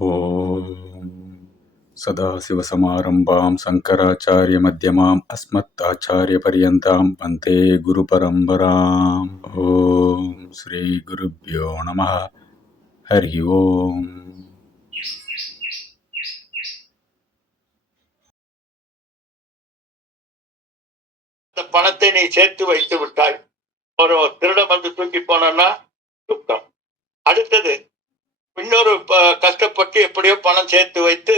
ॐ सदाशिवसमारम्भां शङ्कराचार्यमध्यमाम् अस्मत्ताचार्यपर्यन्तां वन्दे गुरुपरम्पराम्। ॐ श्रीगुरुभ्यो नमः. हरि ओम्. பணத்தை நீ சேர்த்து வைத்து விட்டாய், ஒரு திருடம் வந்து தூக்கி போனா துக்கம். அடுத்தது இன்னொரு கஷ்டப்பட்டு எப்படியோ பணம் சேர்த்து வைத்து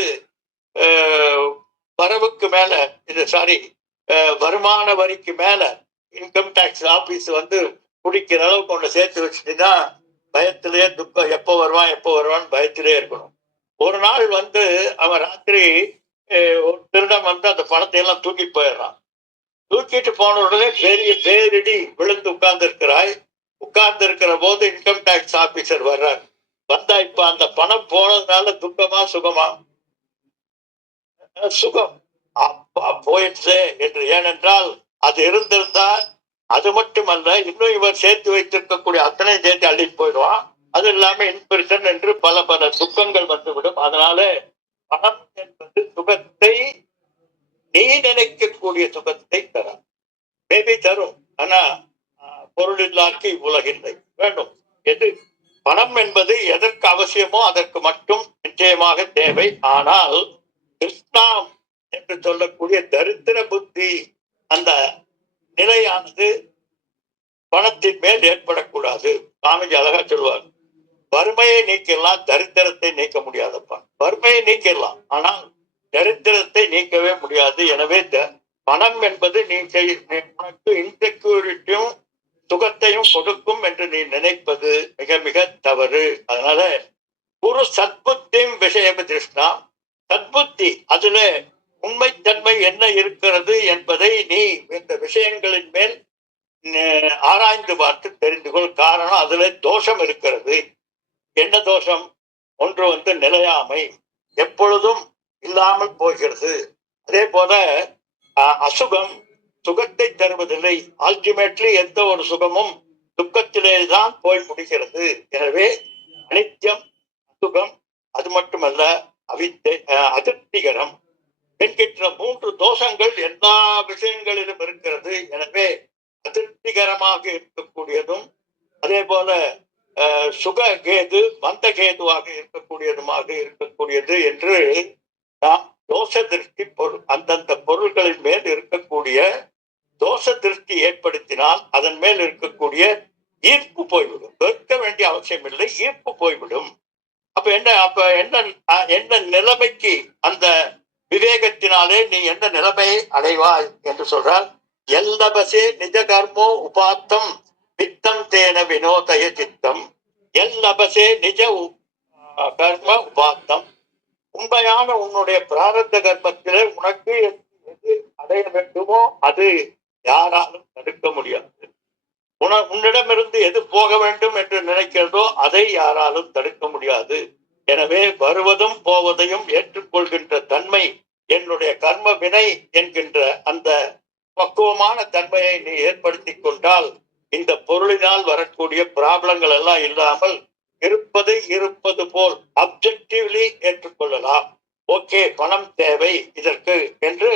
வரவுக்கு மேல இது சாரி வருமான வரிக்கு மேல இன்கம் டாக்ஸ் ஆபீஸ் வந்து குடிக்கிற அளவுக்கு ஒன்று சேர்த்து வச்சுட்டுன்னா பயத்திலேயே துக்கம், எப்போ வருவான்னு பயத்திலே இருக்கணும். ஒரு நாள் வந்து அவன் ராத்திரி ஒரு திருடம் வந்து அந்த பணத்தை எல்லாம் தூக்கி போயிடுறான். தூக்கிட்டு போன உடனே பெரிய பேரிடி விழுந்து உட்கார்ந்து இருக்கிற போது இன்கம் டாக்ஸ் ஆபீசர் வர்றார். வந்தா இப்ப அந்த பணம் போனதுனால துக்கமா சுகமா? சுகம். அப்பா போயிடுச்சு என்று. ஏனென்றால் அது இருந்திருந்தா அது மட்டுமல்ல, இன்னும் இவர் சேர்த்து வைத்திருக்கக்கூடிய அத்தனை சேர்த்து அள்ளிட்டு போயிடுவான். அது இல்லாம இன்பிரிசன் என்று பல பல துக்கங்கள் வந்துவிடும். அதனால பணம் என்பது சுகத்தை, நீ நினைக்கக்கூடிய சுகத்தை தரும். மேபி தரும், ஆனா பொருளில்லாக்கு உலகில்லை வேண்டும் என்று. பணம் என்பது எதற்கு அவசியமோ அதற்கு மட்டும் நிச்சயமாக தேவை. ஆனால் கிருஷ்ணாம் என்று சொல்லக்கூடிய தரித்திர புத்தி, அந்த நிலையானது பணத்தின் மேல் ஏற்படக்கூடாது. சுவாமிஜி அழகா சொல்லுவார், வறுமையை நீக்கிடலாம், தரித்திரத்தை நீக்க முடியாதப்பா. வறுமையை நீக்கிடலாம், ஆனால் தரித்திரத்தை நீக்கவே முடியாது. எனவே பணம் என்பது நீ உனக்கு இன்செக்யூரிட்டியும் சுகத்தையும் கொடுக்கும் என்று நீ நினைப்பது மிக மிக தவறு. அதனால ஒரு சத்புத்தியும் விஷயம் திருஷ்ணா, சத்புத்தி, அதுல உண்மைத்தன்மை என்ன இருக்கிறது என்பதை நீ இந்த விஷயங்களின் மேல் ஆராய்ந்து பார்த்து தெரிந்து கொள். காரணம், அதுல தோஷம் இருக்கிறது. என்ன தோஷம்? ஒன்று வந்து நிலையாமை, எப்பொழுதும் இல்லாமல் போகிறது. அதே போல அசுகம், சுகத்தை தருவதில்லை. அல்டிமேட்லி எந்த ஒரு சுகமும் துக்கத்திலே தான் போய் முடிகிறது. எனவே அனித்தியம், அசுகம், அது மட்டுமல்ல அவித்தை, அதிருப்திகரம் என்கின்ற மூன்று தோஷங்கள் எல்லா விஷயங்களிலும் இருக்கிறது. எனவே அதிருப்திகரமாக இருக்கக்கூடியதும், அதே போல சுககேது மந்தகேதுவாக இருக்கக்கூடியது என்று நாம் தோஷ திருஷ்டி பொருள், அந்தந்த பொருள்களின் மேல் இருக்கக்கூடிய தோஷ திருஷ்டி ஏற்படுத்தினால் அதன் மேல் இருக்கக்கூடிய ஈர்ப்பு போய்விடும். வெட்க வேண்டிய அவசியம் இல்லை, ஈர்ப்பு போய்விடும். அப்ப என்ன நிலைமைக்கு அந்த விவேகத்தினாலே நீ எந்த நிலைமையை அடைவாய் என்று சொல்றால், எல்லபசே நிஜ கர்மோ உபாத்தம் வித்தம் தேன வினோதய சித்தம். எல்லபசே நிஜ கர்ம உபாத்தம், உண்மையான உன்னுடைய பிராரத்த கர்மத்திலே உனக்கு எது அடைய வேண்டுமோ அது யாராலும் தடுக்க முடியாது. உன்னிடமிருந்து எது போக வேண்டும் என்று நினைக்கிறதோ அதை யாராலும் தடுக்க முடியாது. எனவே வருவதும் போவதையும் ஏற்றுக்கொள்கின்ற தன்மை, என்னுடைய கர்ம வினை என்கின்ற அந்த பக்குவமான தன்மையை நீ ஏற்படுத்தி கொண்டால் இந்த பொருளினால் வரக்கூடிய ப்ராப்ளங்கள் எல்லாம் இல்லாமல் இருப்பது போல் அப்ஜெக்டிவ்லி ஏற்றுக்கொள்ளலாம். ஓகே, பணம் தேவை இதற்கு என்று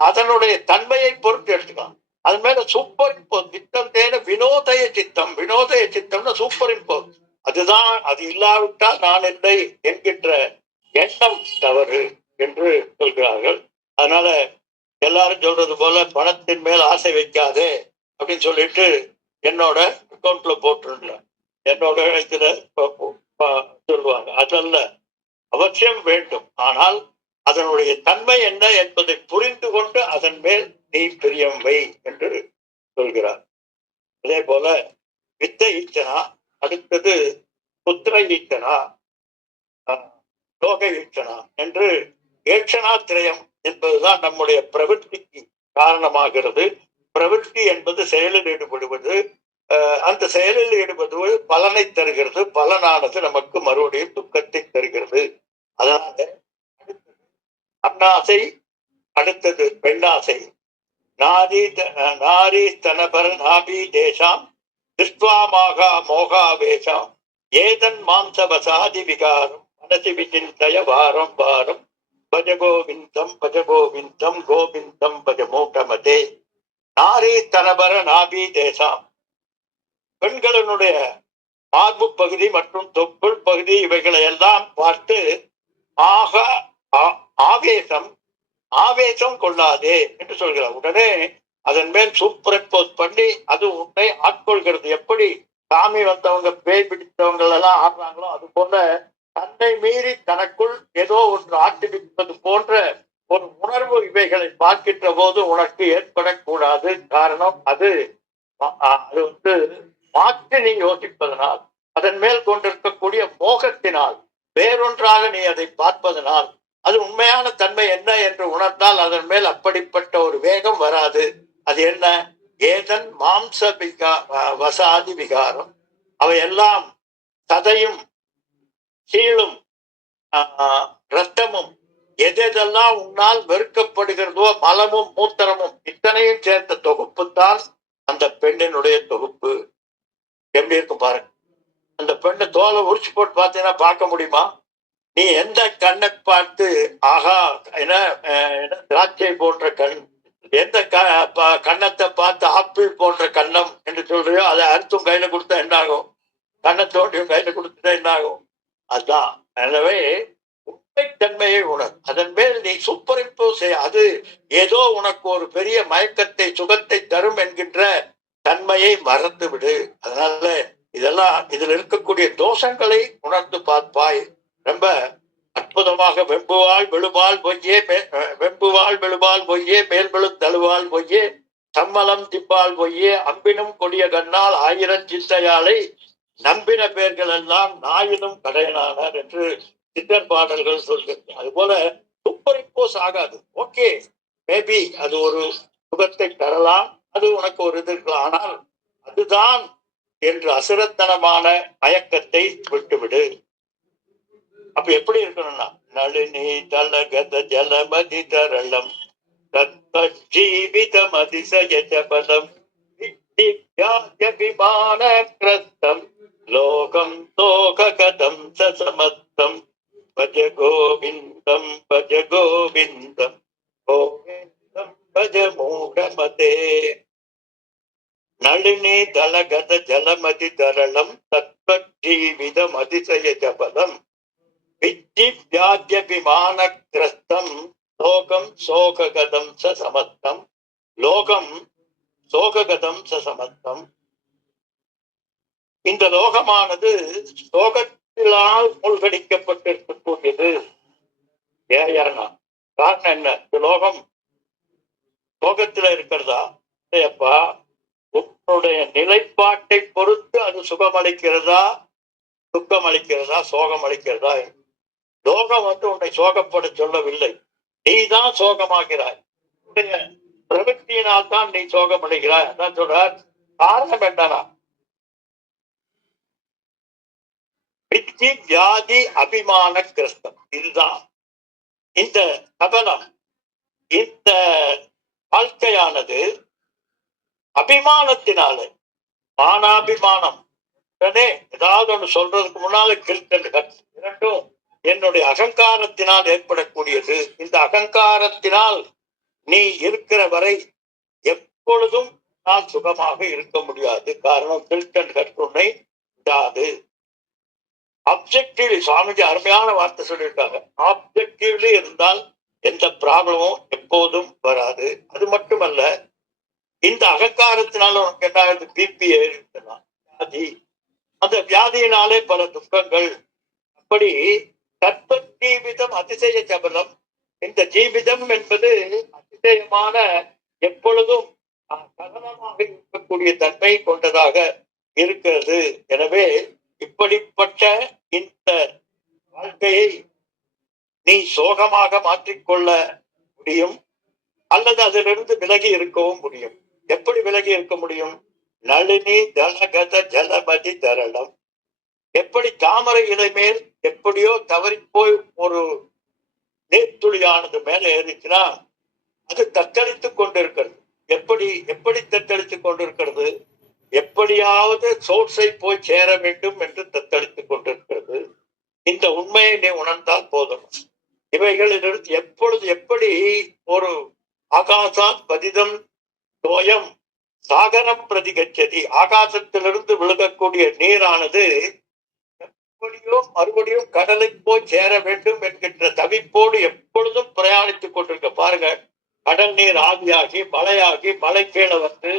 அதனுடைய தன்மையை பொறுத்து எடுத்துக்கலாம். அது மேல சூப்பர் இம்போஸ், சித்தம் தேன வினோதய சித்தம். வினோதய சித்தம்னா சூப்பர் இம்போஸ். அதுதான், அது இல்லாவிட்டால் நான் இல்லை என்கின்ற எண்ணம் தவறு என்று சொல்கிறார்கள். அதனால எல்லாரும் சொல்றது போல பணத்தின் மேல் ஆசை வைக்காதே அப்படின்னு சொல்லிட்டு என்னோட அக்கௌண்ட்ல போட்டுருல, என்னோட இதுல சொல்லுவாங்க. அதல்ல, அவசியம் வேண்டும். ஆனால் அதனுடைய தன்மை என்ன என்பதை புரிந்து கொண்டு அதன் மேல் நீ பிரியம் வை என்று சொல்கிறார். அதே போல வித்த ஈச்சனா, அடுத்தது புத்திர ஈச்சனா, லோக ஈச்சனா என்று ஏட்சனா திரயம் என்பதுதான் நம்முடைய பிரவೃத்திக்கு காரணமாகிறது. பிரவೃத்தி என்பது செயலில் ஈடுபடுவது, அந்த செயலில் ஈடுபடுவது பலனை தருகிறது. பலனானது நமக்கு மறுபடியும் துக்கத்தை தருகிறது. அதனால அண்ணாசை, அடுத்தது பெண்ணாசை. நாரி தனபர நாபி தேசாம் திருஷ்டுவா மாகா மோகாவேஷம் ஏதன் மாம்சவசாதி விகாரம் மனசி விசிந்தய வாரம் வாரம் பஜ கோவிந்தம் கோவிந்தம் பஜ மூட்டமதே. நாரி தனபர நாபி தேசம். பெண்களினுடைய மார்பு பகுதி மற்றும் தொப்புள் பகுதி இவைகளை எல்லாம் பார்த்து ஆக ஆவேசம் கொள்ளாதே என்று சொல்கிறார். உடனே அதன் மேல் சூப்பர் பண்ணி அது உன்னை ஆட்கொள்கிறது. எப்படி சாமி வந்தவங்க பேய் பிடித்தவங்க எல்லாம் ஆடுறாங்களோ அது போல தன்னை மீறி தனக்குள் ஏதோ ஒன்று ஆட்டிவிப்பது போன்ற ஒரு உணர்வு இவைகளை பார்க்கின்ற போது உனக்கு ஏற்படக்கூடாது. காரணம் அது மாற்றி நீ யோசிப்பதனால், அதன் மேல் கொண்டிருக்கக்கூடிய மோகத்தினால், வேறொன்றாக நீ அதை பார்ப்பதனால், அது உண்மையான தன்மை என்ன என்று உணர்ந்தால் அதன் மேல் அப்படிப்பட்ட ஒரு வேகம் வராது. அது என்ன? ஏதன் மாம்ச வசாதி விகாரம். அவையெல்லாம் சதையும் சீழும் ரத்தமும் எதெல்லாம் உன்னால் வெறுக்கப்படுகிறதோ, மலமும் மூத்திரமும் இத்தனையும் சேர்த்த தொகுப்பு தான் அந்த பெண்ணினுடைய தொகுப்பு. எப்படி இருக்கும் பாருங்க. அந்த பெண்ணை தோலை உரிச்சு போட்டு பார்த்தீங்கன்னா பார்க்க முடியுமா? நீ எந்த கண்ணை பார்த்து ஆகா என்ன திராட்சை போன்ற கண், எந்த கண்ணத்தை பார்த்து ஆப்பிள் போன்ற கண்ணம் என்று சொல்றியோ அதை அறுத்தும் கையில கொடுத்தா என்ன ஆகும்? கண்ணத்தோட்டையும் கையில கொடுத்துட்டா என்ன ஆகும்? அதுதான். எனவே உண்மைத்தன்மையை உணர். அதன் மேல் நீ சூப்பர் இம்போஸ் செய்ய. அது ஏதோ உனக்கு ஒரு பெரிய மயக்கத்தை சுகத்தை தரும் என்கின்ற தன்மையை மறந்து விடு. அதனால இதெல்லாம் இதுல இருக்கக்கூடிய தோஷங்களை உணர்ந்து பார்ப்பாய். ரொம்ப அற்புதமாக வெம்புவாள் விழுவாள் பொய்யே மேல்வெழு தழுவாள் பொய்யே சம்மலம் திப்பால் பொய்யே அம்பினும் கொடிய கண்ணால் 1000 சிந்தையாலை நம்பின பேர்கள் எல்லாம் நாயினும் கடையனானார் என்று சித்தர் பாடல்கள் சொல்கிறது. அது போல சூப்பர் இம்போஸ் ஆகாது. ஓகே, மேபி அது ஒரு சுகத்தை தரலாம், அது உனக்கு ஒரு இது இருக்கலாம். ஆனால் அதுதான் என்று அசுரத்தனமான மயக்கத்தை விட்டுவிடு. அப்ப எப்படி இருக்கணும்னா, நளினி தலகத ஜலமதி தரளம் ஜீவிதம் அதிசய ஜபலம் விமான கிரஸ்தம் லோகம் தோககதம் சமத்தம் பஜ கோவிந்தம் கோவிந்தம் பஜ மூடமதே. நளினி தலகத ஜலமதி தரளம் தத்வஜீவிதம் அதிசய ஜபலம் வித்தி வியாத்யபிமான கிரஸ்தம் லோகம் சோககதம் சமத்தம் லோகம் சோககதம் சமத்தம். இந்த லோகமானது சோகத்தினால் மூழ்கடிக்கப்பட்டிருக்கக்கூடியது. ஏன்னா காரணம் என்ன? இந்த லோகம் சோகத்துல இருக்கிறதா? அப்பா, உன்னுடைய நிலைப்பாட்டை பொறுத்து அது சுகமளிக்கிறதா, துக்கம் அளிக்கிறதா, சோகம் அளிக்கிறதா? லோகம் உன்னை சோகப்பட சொல்லவில்லை, நீதான் சோகமாகிறாய். உன்னுடைய பிரவൃத்தியினால் தான் நீ சோகம் அடைகிறாய். அதான் சொல்றார். காரணம் என்னன்னா, வித்தி வியாதி அபிமான கிரஸ்தம். இதுதான் இந்த கபலம். இந்த வாழ்க்கையானது அபிமானத்தினால, மானாபிமானம், ஏதாவது ஒண்ணு சொல்றதுக்கு முன்னால இரண்டும் என்னுடைய அகங்காரத்தினால் ஏற்படக்கூடியது. இந்த அகங்காரத்தினால் நீ இருக்கிற வரை எப்பொழுதும் நான் சுகமாக இருக்க முடியாது. காரணம் கில்டன் கற்றுனை விடாது. ஆப்ஜெக்டிவ்லி, சுவாமிஜி அருமையான வார்த்தை சொல்லியிருக்காங்க. ஆப்ஜெக்டிவ்லி இருந்தால் எந்த ப்ராப்ளமும் எப்போதும் வராது. அது மட்டுமல்ல, இந்த அகங்காரத்தினால உனக்கு என்ன ஆகுது? பிபி ஏறிக்கலாம், வியாதி. அந்த வியாதியினாலே பல துக்கங்கள். அப்படி தற்ப ஜீவிதம் அதிசய ஜபலம். இந்த ஜீவிதம் என்பது அதிசயமான, எப்பொழுதும் சகலமாக இருக்கக்கூடிய தன்மை கொண்டதாக இருக்கிறது. எனவே இப்படிப்பட்ட இந்த வாழ்க்கையை நீ சோகமாக மாற்றிக்கொள்ள முடியும், அல்லது அதிலிருந்து விலகி இருக்கவும் முடியும். எப்படி விலகி இருக்க முடியும்? நளினி தலகத ஜலமதி தரளம். எப்படி தாமரை இலை மேல் எப்படியோ தவறி போய் ஒரு நீர்த்துளியானது மேல ஏறிச்சுன்னா அது தத்தளித்துக் கொண்டிருக்கிறது. எப்படி தத்தளித்துக் கொண்டிருக்கிறது? எப்படியாவது சோர்ஸை போய் சேர வேண்டும் என்று தத்தளித்துக் கொண்டிருக்கிறது. இந்த உண்மையை நீ உணர்ந்தால் போதும். இவைகளிலிருந்து எப்பொழுது எப்படி ஒரு ஆகாசாத் பதிதம் தோயம் சாகரம் பிரதிகச்சதி, ஆகாசத்திலிருந்து விழுகக்கூடிய நீரானது மறுபடியும் கடலை போய் சேர வேண்டும் என்கின்ற தவிப்போடு எப்பொழுதும் பிரயாணித்துக் கொண்டிருக்க பாருங்க. கடல் நீர் ஆவியாகி மழையாகி மழை கீழே வந்து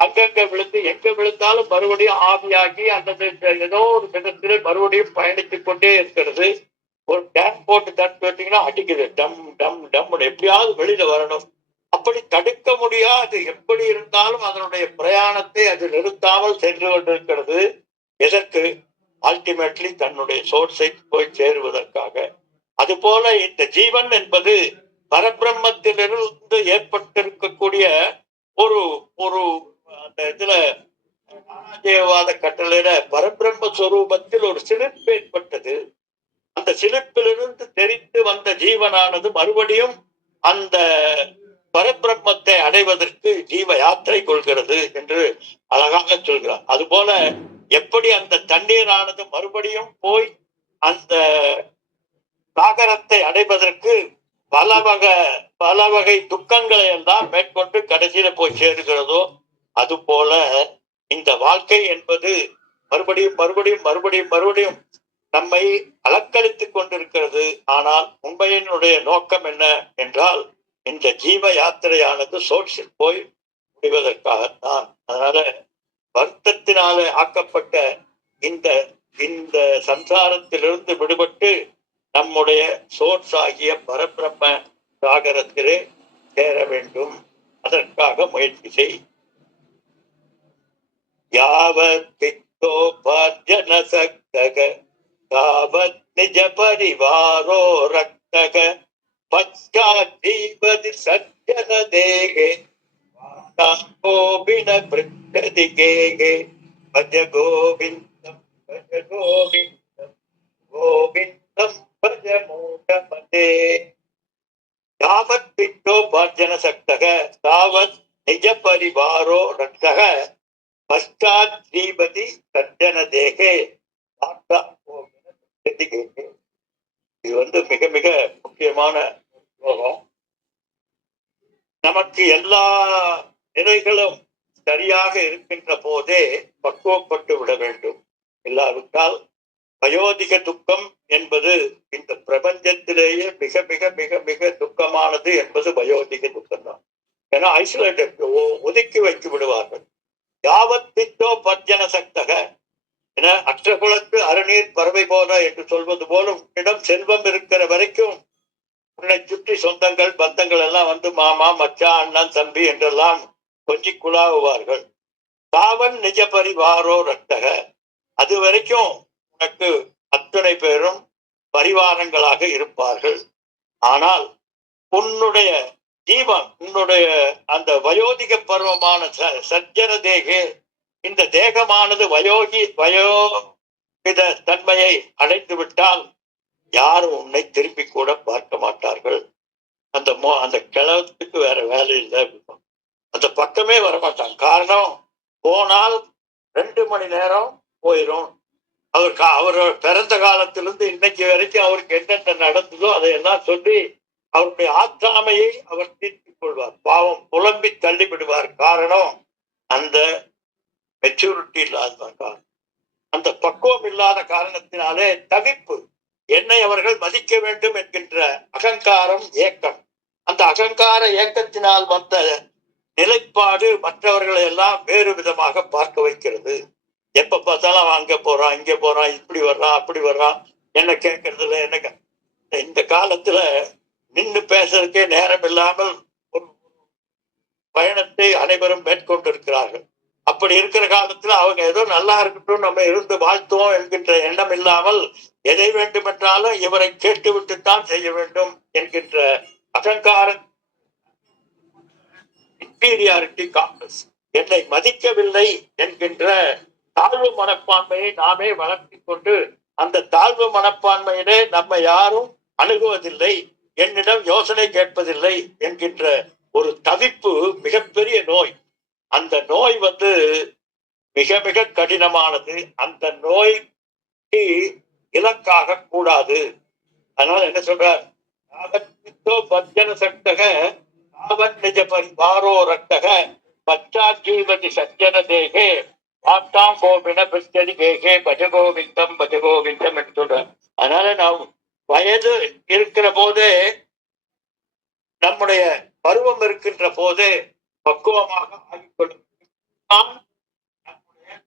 அங்கங்க விழுந்து எங்க விழுந்தாலும் மறுபடியும் ஆவியாகி அல்லது ஏதோ ஒரு விதத்திலே மறுபடியும் பயணித்துக் கொண்டே இருக்கிறது. ஒரு டேங்க் போட்டு தட்டு வச்சீங்கன்னா அடிக்குது, டம் டம் டம், எப்படியாவது வெளியில வரணும். அப்படி தடுக்க முடியாது. எப்படி இருந்தாலும் அதனுடைய பிரயாணத்தை அது நிறுத்தாமல் சென்று கொண்டிருக்கிறது. எதற்கு? அல்டிமேட்லி தன்னுடைய சோர்ஸை போய் சேருவதற்காக. அதுபோல இந்த ஜீவன் என்பது பரபிரம்மத்திலிருந்து ஏற்பட்டிருக்கக்கூடிய ஒரு ஒரு அந்த இதுல நானாஜேயவாத கட்டளையில பரபிரம்ம ஸ்வரூபத்தில் ஒரு சிலிர்ப்பு ஏற்பட்டது. அந்த சிலிர்ப்பிலிருந்து தெரிந்து வந்த ஜீவனானது மறுபடியும் அந்த பரபிரம்மத்தை அடைவதற்கு ஜீவ யாத்திரை கொள்கிறது என்று அழகாக சொல்கிறார். அதுபோல எப்படி அந்த தண்ணீரானது மறுபடியும் போய் அந்த சாகரத்தை அடைவதற்கு பல வகை துக்கங்களை எல்லாம் மேற்கொண்டு கடைசியில போய் சேருகிறதோ, அது போல இந்த வாழ்க்கை என்பது மறுபடியும் மறுபடியும் மறுபடியும் மறுபடியும் நம்மை அலக்களித்துக் கொண்டிருக்கிறது. ஆனால் உண்மையினுடைய நோக்கம் என்ன என்றால் இந்த ஜீவ யாத்திரையானது சோர்ஸில் போய் முடிவதற்காகத்தான். அதனால வருத்தத்தினாலே ஆக்கப்பட்ட இந்த இந்த சம்சாரத்திலிருந்து விடுபட்டு நம்முடைய சோர்ஸ் ஆகிய பரபிரம்ம சாகரத்திலே சேர வேண்டும். அதற்காக முயற்சி செய். யாவத் பித்தோபார்ஜன சக்தக தாவத் நிஜ பரிவாரோ ரக்தக பச்சாதீபதி சஜ்ஜன தேகே கோபின பிருக்கதிகேகே பஜ கோவிந்தம் பஜ கோவிந்தம் கோவிந்தம் பஜ மூடமதே. யாவத் பித்தோபார்ஜன சக்தக தாவத் நிஜ பரிவாரோ ரக்தக பச்சாத் ஸ்ரீபதி சஜ்ஜன தேகே. இது மிக மிக முக்கியமான ஸ்லோகம். நமக்கு எல்லா நிலைகளும் சரியாக இருக்கின்ற போதே பக்குவப்பட்டு விட வேண்டும். இல்லாவிட்டால் வயோதிக துக்கம் என்பது இந்த பிரபஞ்சத்திலேயே மிக மிக மிக மிக துக்கமானது என்பது வயோதிக துக்கம் தான். ஏன்னா ஐசோலேட்டட், ஒதுக்கி வைத்து விடுவார்கள். யாவத் பித்தோ பர்ஜன சக்தக என அற்ற குலத்து அருநீர் பறவை போல என்று சொல்வது போலும் இடம் செல்வம் இருக்கிற வரைக்கும் உன்னை சுற்றி சொந்தங்கள் பந்தங்கள் எல்லாம் வந்து மாமா மச்சா அண்ணன் தம்பி என்றெல்லாம் கொஞ்சி குழாவுவார்கள். தாவன் நிஜ பரிவாரோ ரத்தக, அது வரைக்கும் உனக்கு அத்தனை பேரும் பரிவாரங்களாக இருப்பார்கள். ஆனால் உன்னுடைய ஜீவன், உன்னுடைய அந்த வயோதிக பருவமான சஜ்ஜன தேகே, இந்த தேகமானது வயோகித தன்மையை அடைந்து விட்டால் யாரும் உன்னை திரும்பி கூட பார்க்க மாட்டார்கள். அந்த கிழத்துக்கு வேற வேலை இல்லை, அந்த பக்கமே வரமாட்டாங்க. காரணம், போனால் 2 மணி நேரம் போயிடும். அவரோட பிறந்த காலத்திலிருந்து இன்னைக்கு வரைக்கும் அவருக்கு என்னென்ன நடந்ததோ அதையெல்லாம் சொல்லி அவருடைய ஆற்றாமையை அவர் தீர்த்துக் கொள்வார். பாவம் புலம்பி தள்ளிவிடுவார். காரணம், அந்த மெச்சூரிட்டி இல்லாத, அந்த பக்குவம் இல்லாத காரணத்தினாலே தவிப்பு. என்னை அவர்கள் மதிக்க வேண்டும் என்கின்ற அகங்காரம், ஏக்கம். அந்த அகங்கார ஏக்கத்தினால் வந்த நிலைப்பாடு மற்றவர்களை எல்லாம் வேறு விதமாக பார்க்க வைக்கிறது. எப்ப பார்த்தாலும் அவன் அங்க போறான், இங்க போறான், இப்படி வர்றான், அப்படி வர்றான், என்ன கேட்கறது இல்லை. என்ன இந்த காலத்துல நின்று பேசுறதுக்கே நேரம் இல்லாமல் ஒரு பயணத்தை அனைவரும் மேற்கொண்டிருக்கிறார்கள். அப்படி இருக்கிற காலத்துல அவங்க ஏதோ நல்லா இருக்கட்டும், நம்ம இருந்து வாழ்த்துவோம் என்கின்ற எண்ணம் இல்லாமல் எதை வேண்டுமென்றாலும் இவரை கேட்டு விட்டுத்தான் செய்ய வேண்டும் என்கின்ற அகங்கார இன்பீரியாரிட்டி காம்ப்ளெக்ஸ், என்னை மதிக்கவில்லை என்கின்ற தாழ்வு மனப்பான்மையை நாமே வளர்த்திக் கொண்டு அந்த தாழ்வு மனப்பான்மையிலே நம்ம யாரும் அணுகுவதில்லை, என்னிடம் யோசனை கேட்பதில்லை என்கின்ற ஒரு தவிப்பு மிகப்பெரிய நோய். அந்த நோய் மிக மிக கடினமானது. அந்த நோய்க்கு இலக்காக கூடாது. அதனால என்ன சொல்றார்? பஜ்ஜன சக்தக தாவத் நிஜ பரிவாரோ ரக்தக பச்சாஜீவதி சஜ்ஜன தேகே ஆத்தாம் கோபின பிச்சதி கேகே பஜகோவிந்தம் பஜகோவிந்தம் என்று சொல்றார். அதனால நாம் வயது இருக்கிற போதே, நம்முடைய பருவம் இருக்கின்ற போதே பக்குவமாக ஆகிக்கொள்ளும்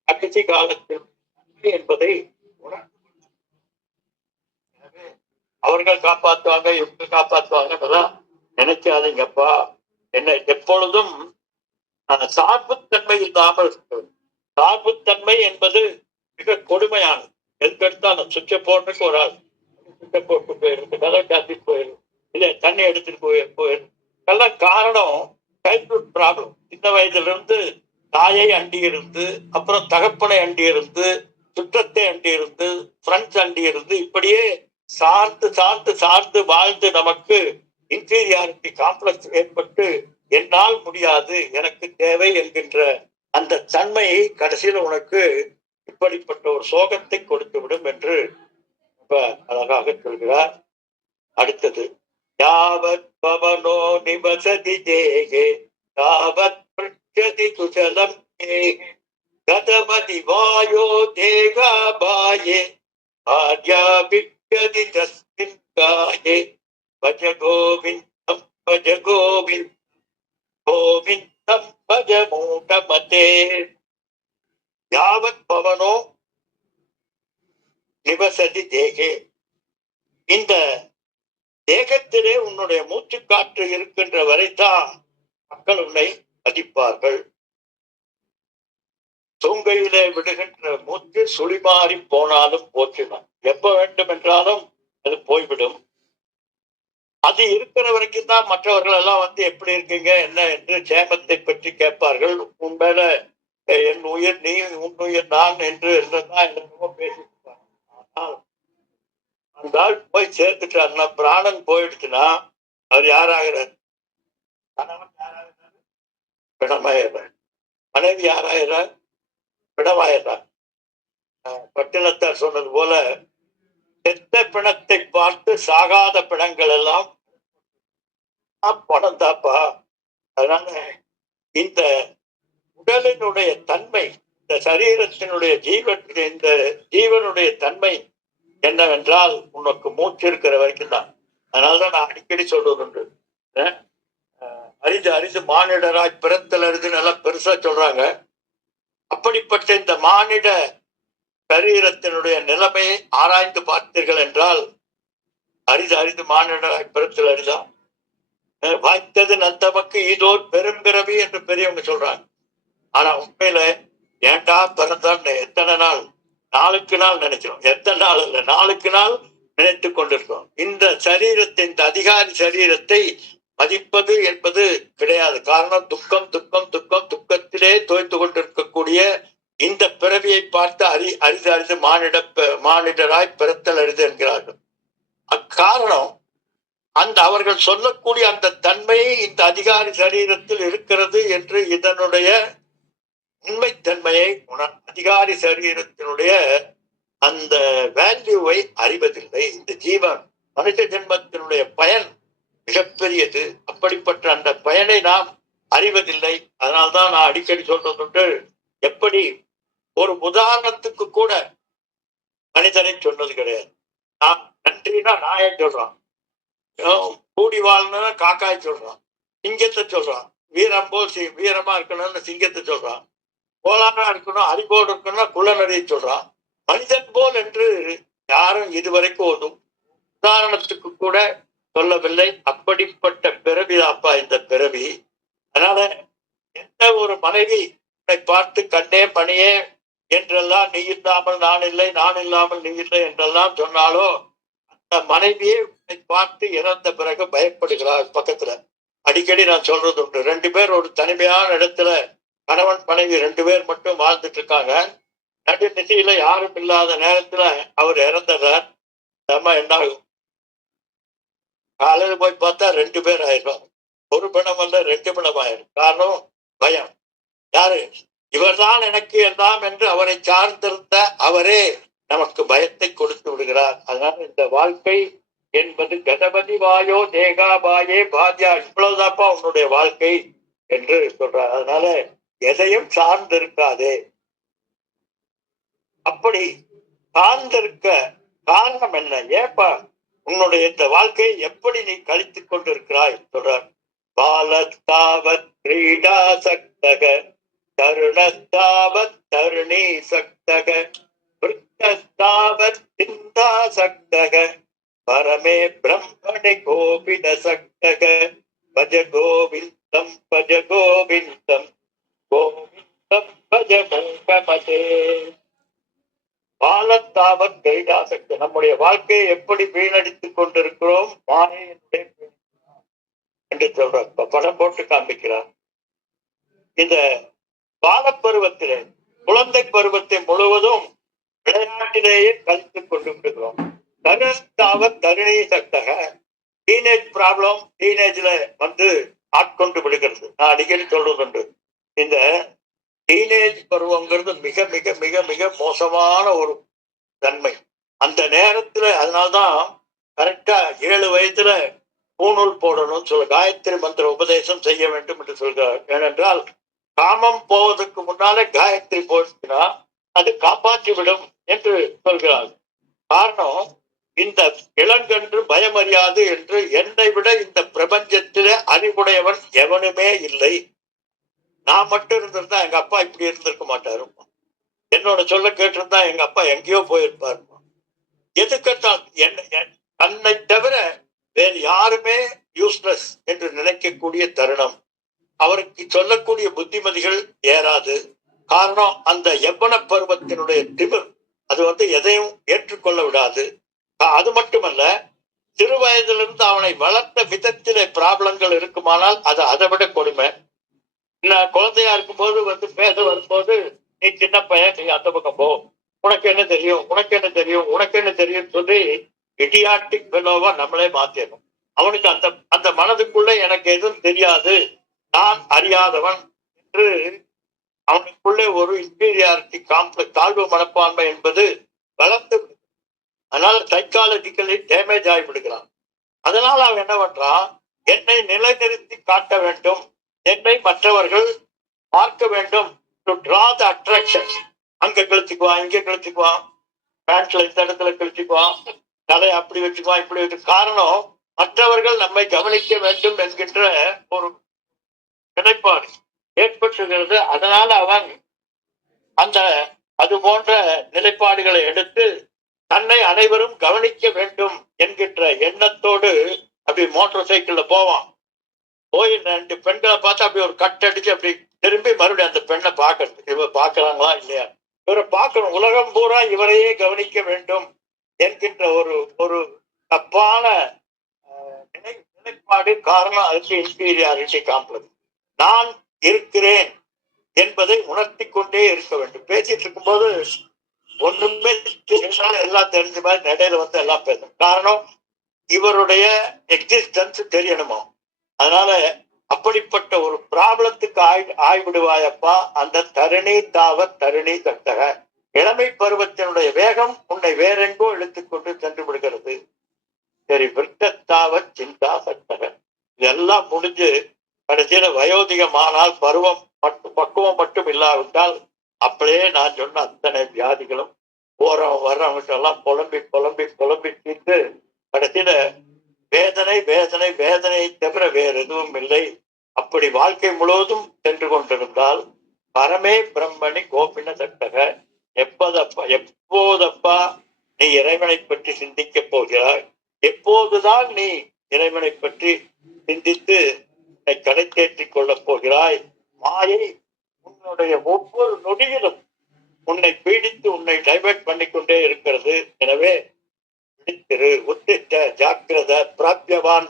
கடைசி காலத்தில் என்பதை அவர்கள் காப்பாற்றுவாங்க, இவங்க காப்பாற்றுவாங்க நினைக்காதீங்கப்பா. என்ன எப்பொழுதும் சார்புத்தன்மை இல்லாமல் இருக்கிறது. சார்புத்தன்மை என்பது மிக கொடுமையானது. எதுக்கெடுத்தாலும் சுவிட்ச போடுறதுக்கு ஒரு ஆள் சுவிட்ச போட்டு போயிருக்கு, கதை காத்திட்டு போயிடும், இல்ல தண்ணி எடுத்துட்டு போயிடும். எல்லாம் காரணம் சைல்ட்ஹுட் ப்ராப்ளம். சின்ன வயதுல இருந்து தாயை அண்டி இருந்து, அப்புறம் தகப்பனை அண்டி இருந்து, சுற்றத்தை அண்டி இருந்து, ஃப்ரெண்ட்ஸ் அண்டி இருந்து, இப்படியே சார்ந்து சார்ந்து சார்ந்து வாழ்ந்து நமக்கு இன்ஃபீரியாரிட்டி காம்ப்ளெக்ஸ் ஏற்பட்டு என்னால் முடியாது, எனக்கு தேவை என்கின்ற அந்த தன்மையை கடைசியில் உனக்கு இப்படிப்பட்ட ஒரு சோகத்தை கொடுத்து விடும் என்று அழகாக சொல்கிறார். அடுத்தது, யாவத் பவனோ நிவசதி தேகே யாவத் பிரச்சதி குசலம் கதமதி வாயோ தேகாபாயே ஆர்யா விக்யதி தஸ்மின் காயே பஜ கோவிந்தம் பஜ கோவிந்தம் கோவிந்தம் பஜ மூடமதே. யாவத் பவனோ நிவசதி தேகே, இந்த தேகத்திலே உன்னுடைய மூச்சுக்காற்று இருக்கின்ற வரைதான் மக்கள் உன்னை மதிப்பார்கள். தூங்கையிலே விடுகின்ற மூச்சு சுழிமாறி போனாலும் போச்சுதான், எப்ப வேண்டும் என்றாலும் அது போய்விடும். அது இருக்கிற வரைக்கும் தான் மற்றவர்கள் எல்லாம் வந்து எப்படி இருக்கீங்க என்ன என்று சேமத்தை பற்றி கேட்பார்கள். உண்மையில என் உயிர் நீ, உன் உயிர் நான் என்று என்னதான் என்னமோ பேசியிருப்பாங்க. ஆனால் அந்த ஆள் போய் சேர்த்துட்டாருன்னா, பிராணன் போயிடுச்சுன்னா அவர் யாராகிறார்? கணவன் யாராகிறார்? பிணமாயிடுறார். மனைவி யாராகிறார்? பிணமாயிடுறார். பட்டினத்தார் சொன்னது போல, செத்த பிணத்தை பார்த்து சாகாத பிணங்கள் எல்லாம் பணம் தாப்பா. அதனால இந்த உடலினுடைய தன்மை, இந்த சரீரத்தினுடைய இந்த ஜீவனுடைய தன்மை என்னவென்றால் உனக்கு மூச்சு இருக்கிற வரைக்கும் தான். அதனாலதான் நான் அடிக்கடி சொல்றது உண்டு, அரிது அரிது மானிடராய் பிறத்தல் அரிதுன்னு எல்லாம் பெருசா சொல்றாங்க. அப்படிப்பட்ட இந்த மானிட சரீரத்தினுடைய நிலைமையை ஆராய்ந்து பார்த்தீர்கள் என்றால், அரிது அரிது மானிடராய் பிறத்தல் அரிதா, வாய்த்தது நந்தமக்கு இதோர் பெரும்பிறவி என்று பெரியவங்க சொல்றாங்க. ஆனா உண்மையில ஏண்டா பிறந்தான்னு எத்தனை நாள், நாளுக்கு நாள் நினைக்கிறோம். எத்தனை நாள் இல்லை, நாளுக்கு நாள் நினைத்து கொண்டிருக்கோம். இந்த சரீரத்தை, இந்த அதிகாரி சரீரத்தை மதிப்பது என்பது கிடையாது. காரணம் துக்கம் துக்கம் துக்கம், துக்கத்திலே தோய்த்து கொண்டிருக்கக்கூடிய இந்த பிறவியை பார்த்து அரிது அரிது மானிடராய் பிறத்தல் அரிது என்கிறார்கள். அக்காரணம் அந்த அவர்கள் சொல்லக்கூடிய அந்த தன்மை இந்த அதிகாரி சரீரத்தில் இருக்கிறது என்று இதனுடைய உண்மைத்தன்மையை அதிகாரி சரீரத்தினுடைய அந்த வேல்யூவை அறிவதில்லை. இந்த ஜீவன் மனுஷ ஜென்மத்தினுடைய பயன் மிகப்பெரியது. அப்படிப்பட்ட அந்த பயனை நாம் அறிவதில்லை. அதனால்தான் நான் அடிக்கடி சொல்றது, எப்படி ஒரு உதாரணத்துக்கு கூட மனிதனை சொன்னது கிடையாது. நான் நன்றினா நாயை சொல்றான், கூடி வாழணும்னா காக்காய் சொல்றான், சிங்கத்தை சொல்றான், வீரம் போல் வீரமா இருக்கணும்னு சிங்கத்தை சொல்றான், கோலாரா இருக்கணும் அறிவோடு இருக்கணும்னா குள்ளநரியை சொல்றான். மனிதன் போல் என்று யாரும் இதுவரைக்கும் ஒரு உதாரணத்துக்கு கூட சொல்லவில்லை. அப்படிப்பட்ட பிறவிதாப்பா இந்த பிறவி. அதனால எந்த ஒரு மனைவி பார்த்து கண்ணே பணியே என்றெல்லாம், நீ இல்லாமல் நான் இல்லை, நான் இல்லாமல் நீ இல்லை என்றெல்லாம் சொன்னாலோ, அந்த மனைவியே உன்னை பார்த்து இறந்த பிறகு பயப்படுகிறார். பக்கத்துல அடிக்கடி நான் சொல்றது உண்டு, 2 பேர் ஒரு தனிமையான இடத்துல கணவன் மனைவி 2 பேர் மட்டும் வாழ்ந்துட்டு இருக்காங்க. நடு நிசையில யாரும் இல்லாத நேரத்துல அவர் இறந்துடுறார். நம்ம என்ன ஆகும்? காலையில போய் பார்த்தா 2 பேர் ஆயிடும். ஒரு பிணம் அல்ல 2 பிணம் ஆயிரும். காரணம் பயம். யாரு? இவர்தான் எனக்கு எல்லாம் என்று அவரை சார்ந்திருந்த அவரே நமக்கு பயத்தை கொடுத்து விடுகிறார். அதனால இந்த வாழ்க்கை என்பது கணபதி வாயோ தேகாபாயே பாத்யா, இவ்வளவுதாப்பா உன்னுடைய வாழ்க்கை என்று சொல்றார். அதனால எதையும் சார்ந்திருக்காதே. அப்படி சார்ந்திருக்க காரணம் என்ன? ஏப்பா உன்னுடைய இந்த வாழ்க்கையை எப்படி நீ கழித்துக் கொண்டிருக்கிறாய் சொல்றார். பாலஸ்தாவத் கிரீடா சக்தக தருணஸ்தாவத் தருணி சக்தக விருத்தஸ்தாவத் சிந்தா சக்தக பரமே பிரம்மணி கோபித சக்தக பஜ கோவிந்தம் பஜ கோவிந்தம் கோவிந்தம் பஜ மூகமதே. பாலத்தாவத் கைடாசக்தி, நம்முடைய வாழ்க்கையை எப்படி வீணடித்துக் கொண்டிருக்கிறோம் மாயையினுடைய என்று சொல்ற படம் போட்டு காண்பிக்கிறார். இந்த பாலப்பருவத்திலே குழந்தை பருவத்தை முழுவதும் விளையாட்டிலேயே கழித்துக் கொண்டு விடுகிறோம். தருணஸ்தாவத் தருணி சக்தக, டீனேஜ் ப்ராப்ளம் டீனேஜ்ல வந்து ஆட்கொண்டு விடுகிறது. நான் அடிக்கடி சொல்றதுண்டு, இந்த டீனேஜ் பருவங்கிறது மிக மிக மிக மிக மோசமான ஒரு தன்மை. அந்த நேரத்துல அதனால்தான் கரெக்டா 7 வயதுல பூணூல் போடணும்னு சொல்ல, காயத்ரி மந்திர உபதேசம் செய்ய வேண்டும் என்று சொல்கிறார். ஏனென்றால் காமம் போவதற்கு முன்னாலே காயத்ரி போச்சுன்னா அது காப்பாற்றி விடும் என்று சொல்கிறார். காரணம், இந்த இளங்கன்று பயமறியாது என்று என்னை விட இந்த பிரபஞ்சத்திலே அறிவுடையவன் எவனுமே இல்லை. நான் மட்டும் இருந்திருந்தா எங்க அப்பா இப்படி இருந்திருக்க மாட்டாரு. என்னோட சொல்ல கேட்டிருந்தா எங்க அப்பா எங்கேயோ போயிருப்பாரு. எதுக்கத்தான் தன்னை தவிர வேறு யாருமே யூஸ்லெஸ் என்று நினைக்கக்கூடிய தருணம். அவருக்கு சொல்லக்கூடிய புத்திமதிகள் ஏறாது. காரணம், அந்த யவ்வன பருவத்தினுடைய திமிர் அது வந்து எதையும் ஏற்றுக்கொள்ள விடாது. அது மட்டுமல்ல, சிறு வயதிலிருந்து அவனை வளர்த்த விதத்திலே ப்ராப்ளங்கள் இருக்குமானால் அது அதை விட கொடுமை. குழந்தையா இருக்கும்போது வந்து பேச வரும்போது, நீ சின்ன பையன், நீ அந்த பக்கம் போ, உனக்கு என்ன தெரியும், உனக்கு என்ன தெரியும், உனக்கு என்ன தெரியும் சொல்லி இடியாட்டிக் ஃபெலோவா நம்மளே மாத்திடணும். அவனுக்கு அந்த அந்த மனதுக்குள்ள எனக்கு எதுவும் தெரியாது, நான் அறியாதவன் என்று அவனுக்குள்ளே ஒரு இன்ஃபீரியாரிட்டி காம்ப்ளெக்ஸ், தாழ்வு மனப்பான்மை என்பது வளர்ந்து, அதனால சைக்காலஜிக்கலி டேமேஜ் ஆகி விடுகிறான். அதனால அவன் என்ன பண்றான், என்னை நிலைநிறுத்தி காட்ட வேண்டும், என்னை மற்றவர்கள் பார்க்க வேண்டும், டு டிரா த அட்ராக்ஷன். அங்க கழிச்சுக்குவான், இங்க கழிச்சுக்குவான், பேண்ட்ல இந்த இடத்துல கழிச்சுக்குவான், தலையை அப்படி வச்சுக்குவான், இப்படி வச்சு. காரணம், மற்றவர்கள் நம்மை கவனிக்க வேண்டும் என்கின்ற ஒரு நிலைப்பாடு ஏற்பட்டுகிறது. அதனால அவன் அந்த அது போன்ற நிலைப்பாடுகளை எடுத்து தன்னை அனைவரும் கவனிக்க வேண்டும் என்கின்ற எண்ணத்தோடு அப்படி மோட்டார் சைக்கிள்ல போவான். போய் 2 பெண்களை பார்த்தா அப்படி ஒரு கட் அடிச்சு அப்படி திரும்பி மறுபடியும் அந்த பெண்ணை பார்க்கறது, இவர் பார்க்கறாங்களா இல்லையா, இவரை பார்க்கணும், உலகம் பூரா இவரையே கவனிக்க வேண்டும் என்கின்ற ஒரு ஒரு தப்பான நிலைப்பாடு. காரணம், அதுக்கு இன்ஃபீரியாரிட்டி காம்ப்ளெக்ஸ். நான் இருக்கிறேன் என்பதை உணர்த்தி கொண்டே இருக்க வேண்டும். பேசிட்டு இருக்கும்போது ஒண்ணுமே எல்லாம் தெரிஞ்ச மாதிரி நடையில வந்து எல்லாம் பேசணும். காரணம், இவருடைய எக்ஸிஸ்டன்ஸ் தெரியணுமோ. அதனால அப்படிப்பட்ட ஒரு ப்ராப்ளத்துக்கு ஆய்விடுவாயப்பா. அந்த தருணி தாவத் தருணி சக்தக, இளமை பருவத்தினுடைய வேகம் உன்னை வேறெங்கோ இழுத்துக்கொண்டு சென்று விடுகிறது. சரி, விருத்தத்தாவத் சிந்தா சக்தக, இதெல்லாம் முடிஞ்சு கடைசியில வயோதிகமானால், பருவம் பக்குவம் மட்டும் இல்லாவிட்டால், அப்படியே நான் சொன்ன அத்தனை வியாதிகளும் போறவன் வர்றவங்க எல்லாம் புலம்பி புலம்பி புலம்பி தீர்த்து கடைசியில வேதனை வேதனை வேதனையை தவிர வேறு எதுவும் இல்லை. அப்படி வாழ்க்கை முழுவதும் சென்று கொண்டிருந்தால் பரமே பிரம்மணி கோபின சக்தக, எப்போதப்பா நீ இறைவனை பற்றி சிந்திக்க போகிறாய்? எப்போதுதான் நீ இறைவனை பற்றி சிந்தித்து உன்னை கடை தேற்றிக் கொள்ளப் போகிறாய்? மாயை உன்னுடைய ஒவ்வொரு நொடியிலும் உன்னை பீடித்து உன்னை டைவர்ட் பண்ணிக்கொண்டே இருக்கிறது. எனவே விழித்திரு, உத்திட்ட ஜாக்கிரத பிராப்யவான்.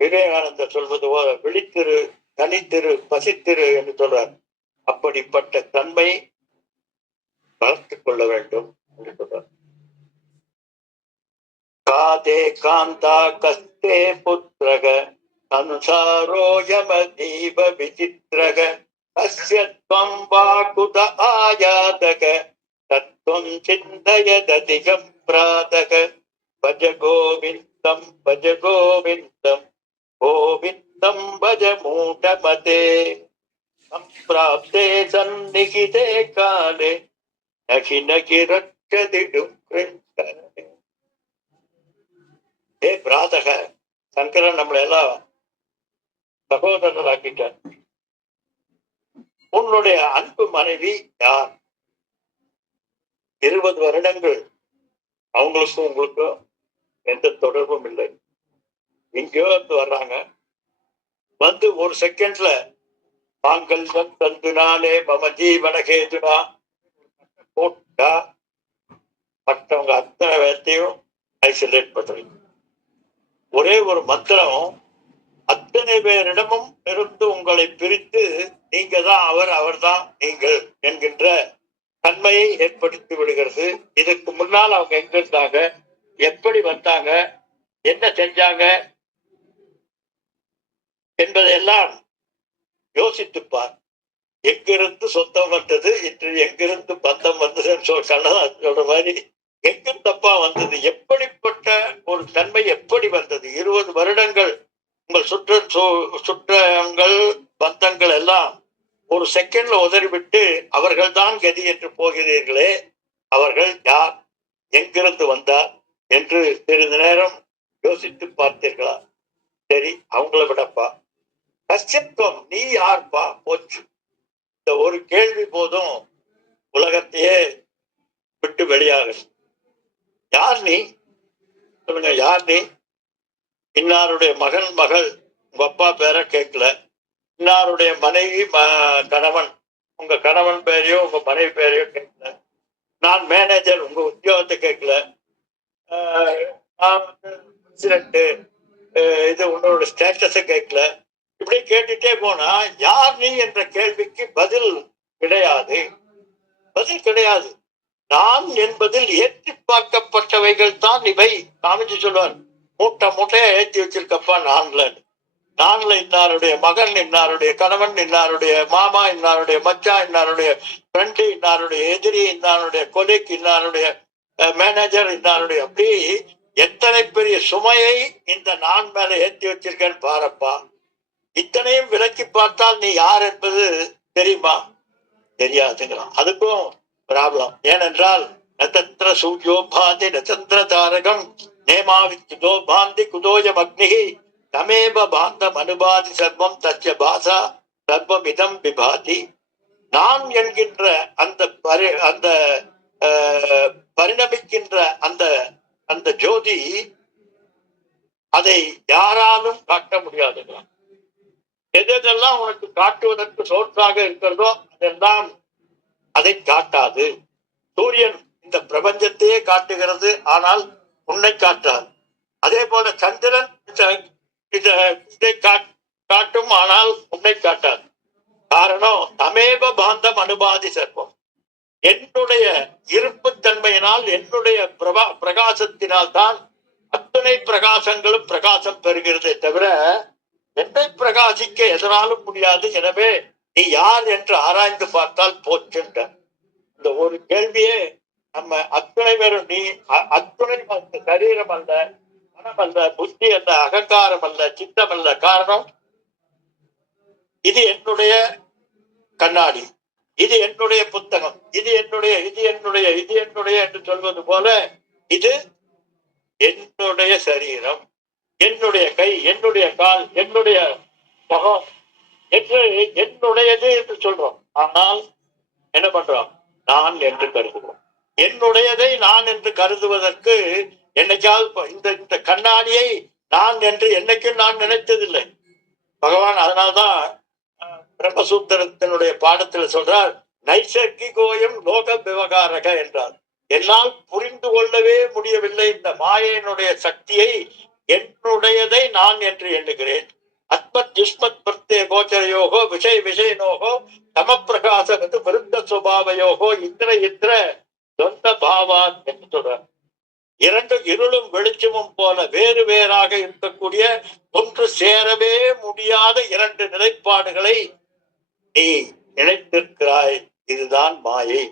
விவேகானந்தர் சொல்வது போல விழித்திரு, தனித்திரு, பசித்திரு என்று சொல்றார். அப்படிப்பட்ட தன்மை வளர்த்துக் கொள்ள வேண்டும் என்று சொல்றார். காதே காந்தா கஸ்தே புத்திரக அனுசாரோ யமதீப விசித்திரக அஸ்ய த்வம் வா குத ஆயாதக தத்துவம் சிந்தயததிகம் பிராதக பஜ கோவிந்தம் பஜ கோவிந்தம் கோவிந்தம் பஜ மூடமதே சம்பிராப்தே சந்நிகிதே காலே நகி நகி ரட்சதிடும் ஏ பிராதக, சங்கரன் நம்மளை எல்லாம் சகோதரராக்கிட்டார். உன்னுடைய அன்பு மனைவி யார்? 20 வருடங்கள் அவங்களுக்கும் உங்களுக்கும் எந்த தொடர்பும் இல்லை. எங்கேயோ இருந்து வர்றாங்க, வந்து ஒரு செகண்ட்ல மாங்கல்யம் தந்துனாலே மம ஜீவனகேதுனா போட்டா மற்றவங்க அத்தனை வேத்தையும் ஐசோலேட் பண்றீங்க. ஒரே ஒரு மந்திரம் அத்தனை பேரிடமும் இருந்து உங்களை பிரித்து நீங்க தான் அவர், அவர் தான் நீங்கள் என்கின்ற தன்மையை ஏற்படுத்தி விடுகிறது. இதுக்கு முன்னால் அவங்க எங்க இருந்தாங்க, எப்படி வந்தாங்க, என்ன செஞ்சாங்க என்பதையெல்லாம் யோசித்துப்பார். எங்கிருந்து சொந்தம் வந்தது, இன்று எங்கிருந்து பந்தம் வந்ததுன்னு சொல்ற மாதிரி எங்கிருந்தப்பா வந்தது, எப்படிப்பட்ட ஒரு தன்மை எப்படி வந்தது? 20 வருடங்கள் உங்கள் சுற்றங்கள் பந்தங்கள் எல்லாம் ஒரு செகண்ட்ல உதறிவிட்டு அவர்கள் தான் கதி என்று போகிறீர்களே, அவர்கள் யார், எங்கிருந்து வந்தார் என்று சிறிது நேரம் யோசித்து பார்த்தீர்களா? சரி, அவங்கள விடப்பா. கஷ்டத்துவம், நீ யார்ப்பா? போச்சு. இந்த ஒரு கேள்வி போதும் உலகத்தையே விட்டு வெளியாகுது. யார் நீ? சொல்லுங்க, யார் நீ? இன்னாருடைய மகன் மகள் உங்க அப்பா பேரை கேட்கல, இன்னாருடைய மனைவி கணவன் உங்க கணவன் பேரையோ உங்க மனைவி பேரையோ கேட்கல, நான் மேனேஜர் உங்க உத்தியோகத்தை கேட்கல, நான் பிரசிடென்ட் இது உன்னோட ஸ்டேட்டஸை கேட்கல. இப்படி கேட்டுட்டே போனா யார் நீ என்ற கேள்விக்கு பதில் கிடையாது, பதில் கிடையாது. நான் என்பதில் ஏற்றி பார்க்கப்பட்டவைகள் தான் இவை. காமிச்சு சொல்வார், மூட்டை மூட்டையா ஏற்றி வச்சிருக்கப்பா நான்ல இன்னாருடைய மகன், இன்னாருடைய கணவன், இன்னாருடைய மாமா, இன்னாருடைய மச்சா, இன்னாருடைய ஃப்ரெண்டு, இன்னாருடைய எதிரி, இன்னாருடைய கொலைக்கு, இன்னாருடைய மேனேஜர், இன்னாருடைய, அப்படி எத்தனை பெரிய சுமையை இந்த நான் மேல ஏற்றி வச்சிருக்கேன்னு பாரப்பா. இத்தனையும் விலக்கி பார்த்தால் நீ யார் என்பது தெரியுமா? தெரியாதுங்கிறான். அதுக்கும் ப்ராப்ளம். ஏனென்றால் நட்சத்திர சூரியோ பாந்தி நட்சத்திர தாரகம் நேமாவிக்குதோ பாந்தி குதோயம் அக்னிகி தமேப பாந்தம் அனுபாதி சர்வம் தச்ச பாசா சர்வம் இதம் விபாதி. நான் என்கின்ற அந்த பரிணமிக்கின்ற அந்த ஜோதி, அதை யாராலும் காட்ட முடியாதுங்கிறான். எதெல்லாம் உனக்கு காட்டுவதற்கு சோற்றாக இருக்கிறதோ அதெல்லாம் அதை காட்டாது. சூரியன் இந்த பிரபஞ்சத்தையே காட்டுகிறது, ஆனால் உன்னை காட்டாது. அதே போல சந்திரன் இதை காட்டும், ஆனால் உன்னை காட்டாது. காரணம், தமேவ பாந்தம் அனுபாதி சர்வம். என்னுடைய இருப்பு தன்மையினால், என்னுடைய பிரகாசத்தினால் தான் அத்தனை பிரகாசங்களும் பிரகாசம் பெறுகிறதே தவிர என்னை பிரகாசிக்க எதனாலும் முடியாது. எனவே நீ யார் என்று ஆராய்ந்து பார்த்தால் போச்சுன்ற இந்த ஒரு கேள்வியே நம்ம அத்துணை பேரும், நீ அத்துணை சரீரம் அல்ல, மனம் அல்ல, புத்தி அல்ல, அகங்காரம் அல்ல, சித்தம் அல்ல. காரணம், இது என்னுடைய கண்ணாடி, இது என்னுடைய புத்தகம், இது என்னுடைய இது என்னுடைய இது என்னுடைய என்று சொல்வது போல இது என்னுடைய சரீரம், என்னுடைய கை, என்னுடைய கால், என்னுடைய முகம் என்று என்னுடையது என்று சொல்றோம். ஆனால் என்ன பண்றோம்? நான் என்று கருதுகிறோம். என்னுடையதை நான் என்று கருதுவதற்கு என்னைக்காவது இந்த கண்ணாடியை நான் என்று என்னைக்கும் நான் நினைத்ததில்லை பகவான். அதனால்தான் பிரம்மசூத்திரத்தினுடைய பாடத்தில் சொல்றார், நைசர்கிகோயம் லோக விவகாரக என்றார். என்னால் புரிந்து கொள்ளவே முடியவில்லை இந்த மாயையினுடைய சக்தியை. என்னுடையதை நான் என்று எண்ணுகிறேன். அத்மத் யுஷ்மத் பிரத்யே கோச்சரயோகோ விஷய விஷயனோகோ தமப்பிரகாசகத்து விருத்த சுபாவயோகோ இத்திர சொந்த பாவான் என்று சொல்றார். இரண்டு இருளும் வெளிச்சமும் போல வேறு வேறாக இருக்கக்கூடிய, ஒன்று சேரவே முடியாத இரண்டு நிலைப்பாடுகளை நீ இணைத்திருக்கிறாய். இதுதான் மாயை.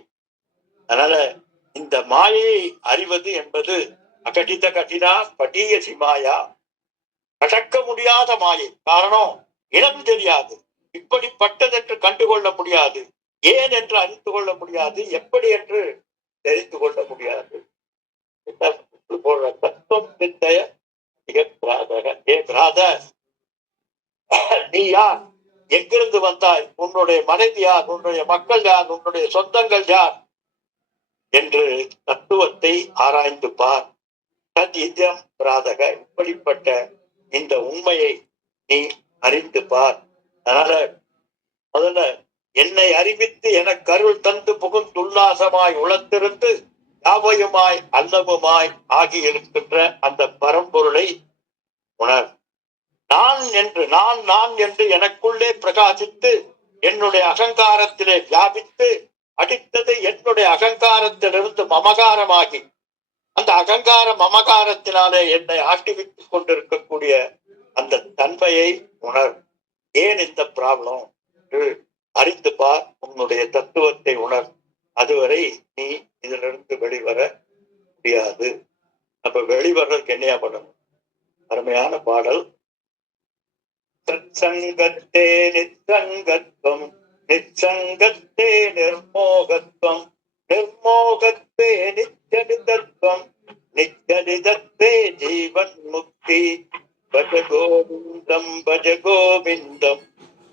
அதனால இந்த மாயை அறிவது என்பது அகடித கடினா பட்டியசி மாயா, கடக்க முடியாத மாயை. காரணம், இனம் தெரியாது, இப்படிப்பட்டதென்று கண்டுகொள்ள முடியாது, ஏன் என்று அறிந்து கொள்ள முடியாது, எப்படி என்று தெரிந்து கொள்ள முடியாது. தத்துவம் சிந்தைய ஏ பிராதர், நீ யார், எங்கிருந்து வந்தாய், உன்னுடைய மனைவி யார், உன்னுடைய மக்கள் யார், உன்னுடைய சொந்தங்கள் யார் என்று தத்துவத்தை ஆராய்ந்து பார். தத்யம் பிராதக, இப்படிப்பட்ட இந்த உண்மையை நீ அறிந்து பார். அதனால முதல்ல என்னை அறிவித்து எனக்கு அருள் தந்து புகுந்துல்லாசமாய் உளத்திருந்து யாவையுமாய் அல்லவுமாய் ஆகியிருக்கின்ற அந்த பரம்பொருளை உணர். நான் என்று எனக்குள்ளே பிரகாசித்து என்னுடைய அகங்காரத்திலே வியாபித்து அடித்தது என்னுடைய அகங்காரத்திலிருந்து மமகாரமாகி அந்த அகங்கார மமகாரத்தினாலே என்னை ஆட்டிவித்துக் கொண்டிருக்கக்கூடிய அந்த தன்மையை உணர். ஏன் இந்த ப்ராப்ளம் அறிந்து பார், உன்னுடைய தத்துவத்தை உணர். அதுவரை நீ இதிலிருந்து வெளிவர முடியாது. அப்ப வெளிவரதுக்கு என்னையா பண்ணணும்? அருமையான பாடல். சத்சங்கத்தே நிச்சங்கத்வம், நிச்சங்கத்தே நிர்மோகத்வம், நிர்மோகத்தே நித்யநிதத்வம், நித்யநிதத்தே ஜீவன் முக்தி. பஜ கோவிந்தம் பஜ கோவிந்தம்,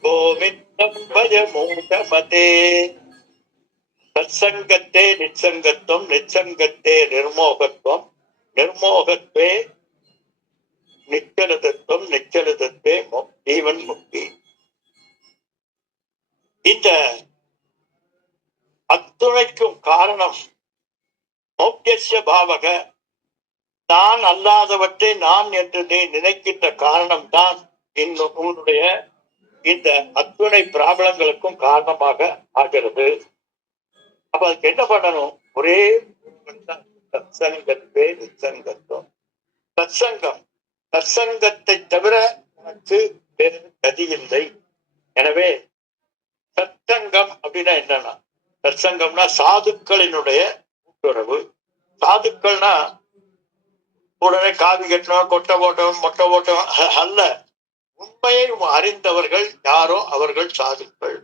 கோவிந்தம் பஜ மூடமதே. சத்சங்கத்தே நிச்சங்கத்துவம், நிச்சங்கத்தே நிர்மோகத்துவம், நிர்மோகத்தே நிச்சலதத்துவம், நிச்சலதத்தே ஜீவன் முக்தி. இந்த அத்துணைக்கும் காரணம் மோக்ஷ பாவக, நான் அல்லாதவற்றை நான் என்று நீ நினைக்கின்ற காரணம் தான் உன்னுடைய இந்த அத்துணை பிராபலங்களுக்கும் காரணமாக ஆகிறது. அப்ப அதுக்கு என்ன பண்ணணும்? ஒரே சத்சங்கத்தே நிச்சங்கத்துவம். சத்சங்கம், சத்சங்கத்தை தவிர உனக்கு வேறு கதி இல்லை. எனவே சத்சங்கம் அப்படின்னா என்னன்னா, சத்சங்கம்னா சாதுக்களினுடைய கூட்டுறவு. சாதுக்கள்னா உடனே காவி கட்டணும், கொட்டை போட்டோம், மொட்டை போட்டோம் அல்ல. உண்மையை அறிந்தவர்கள் யாரோ அவர்கள் சாதுக்கள்.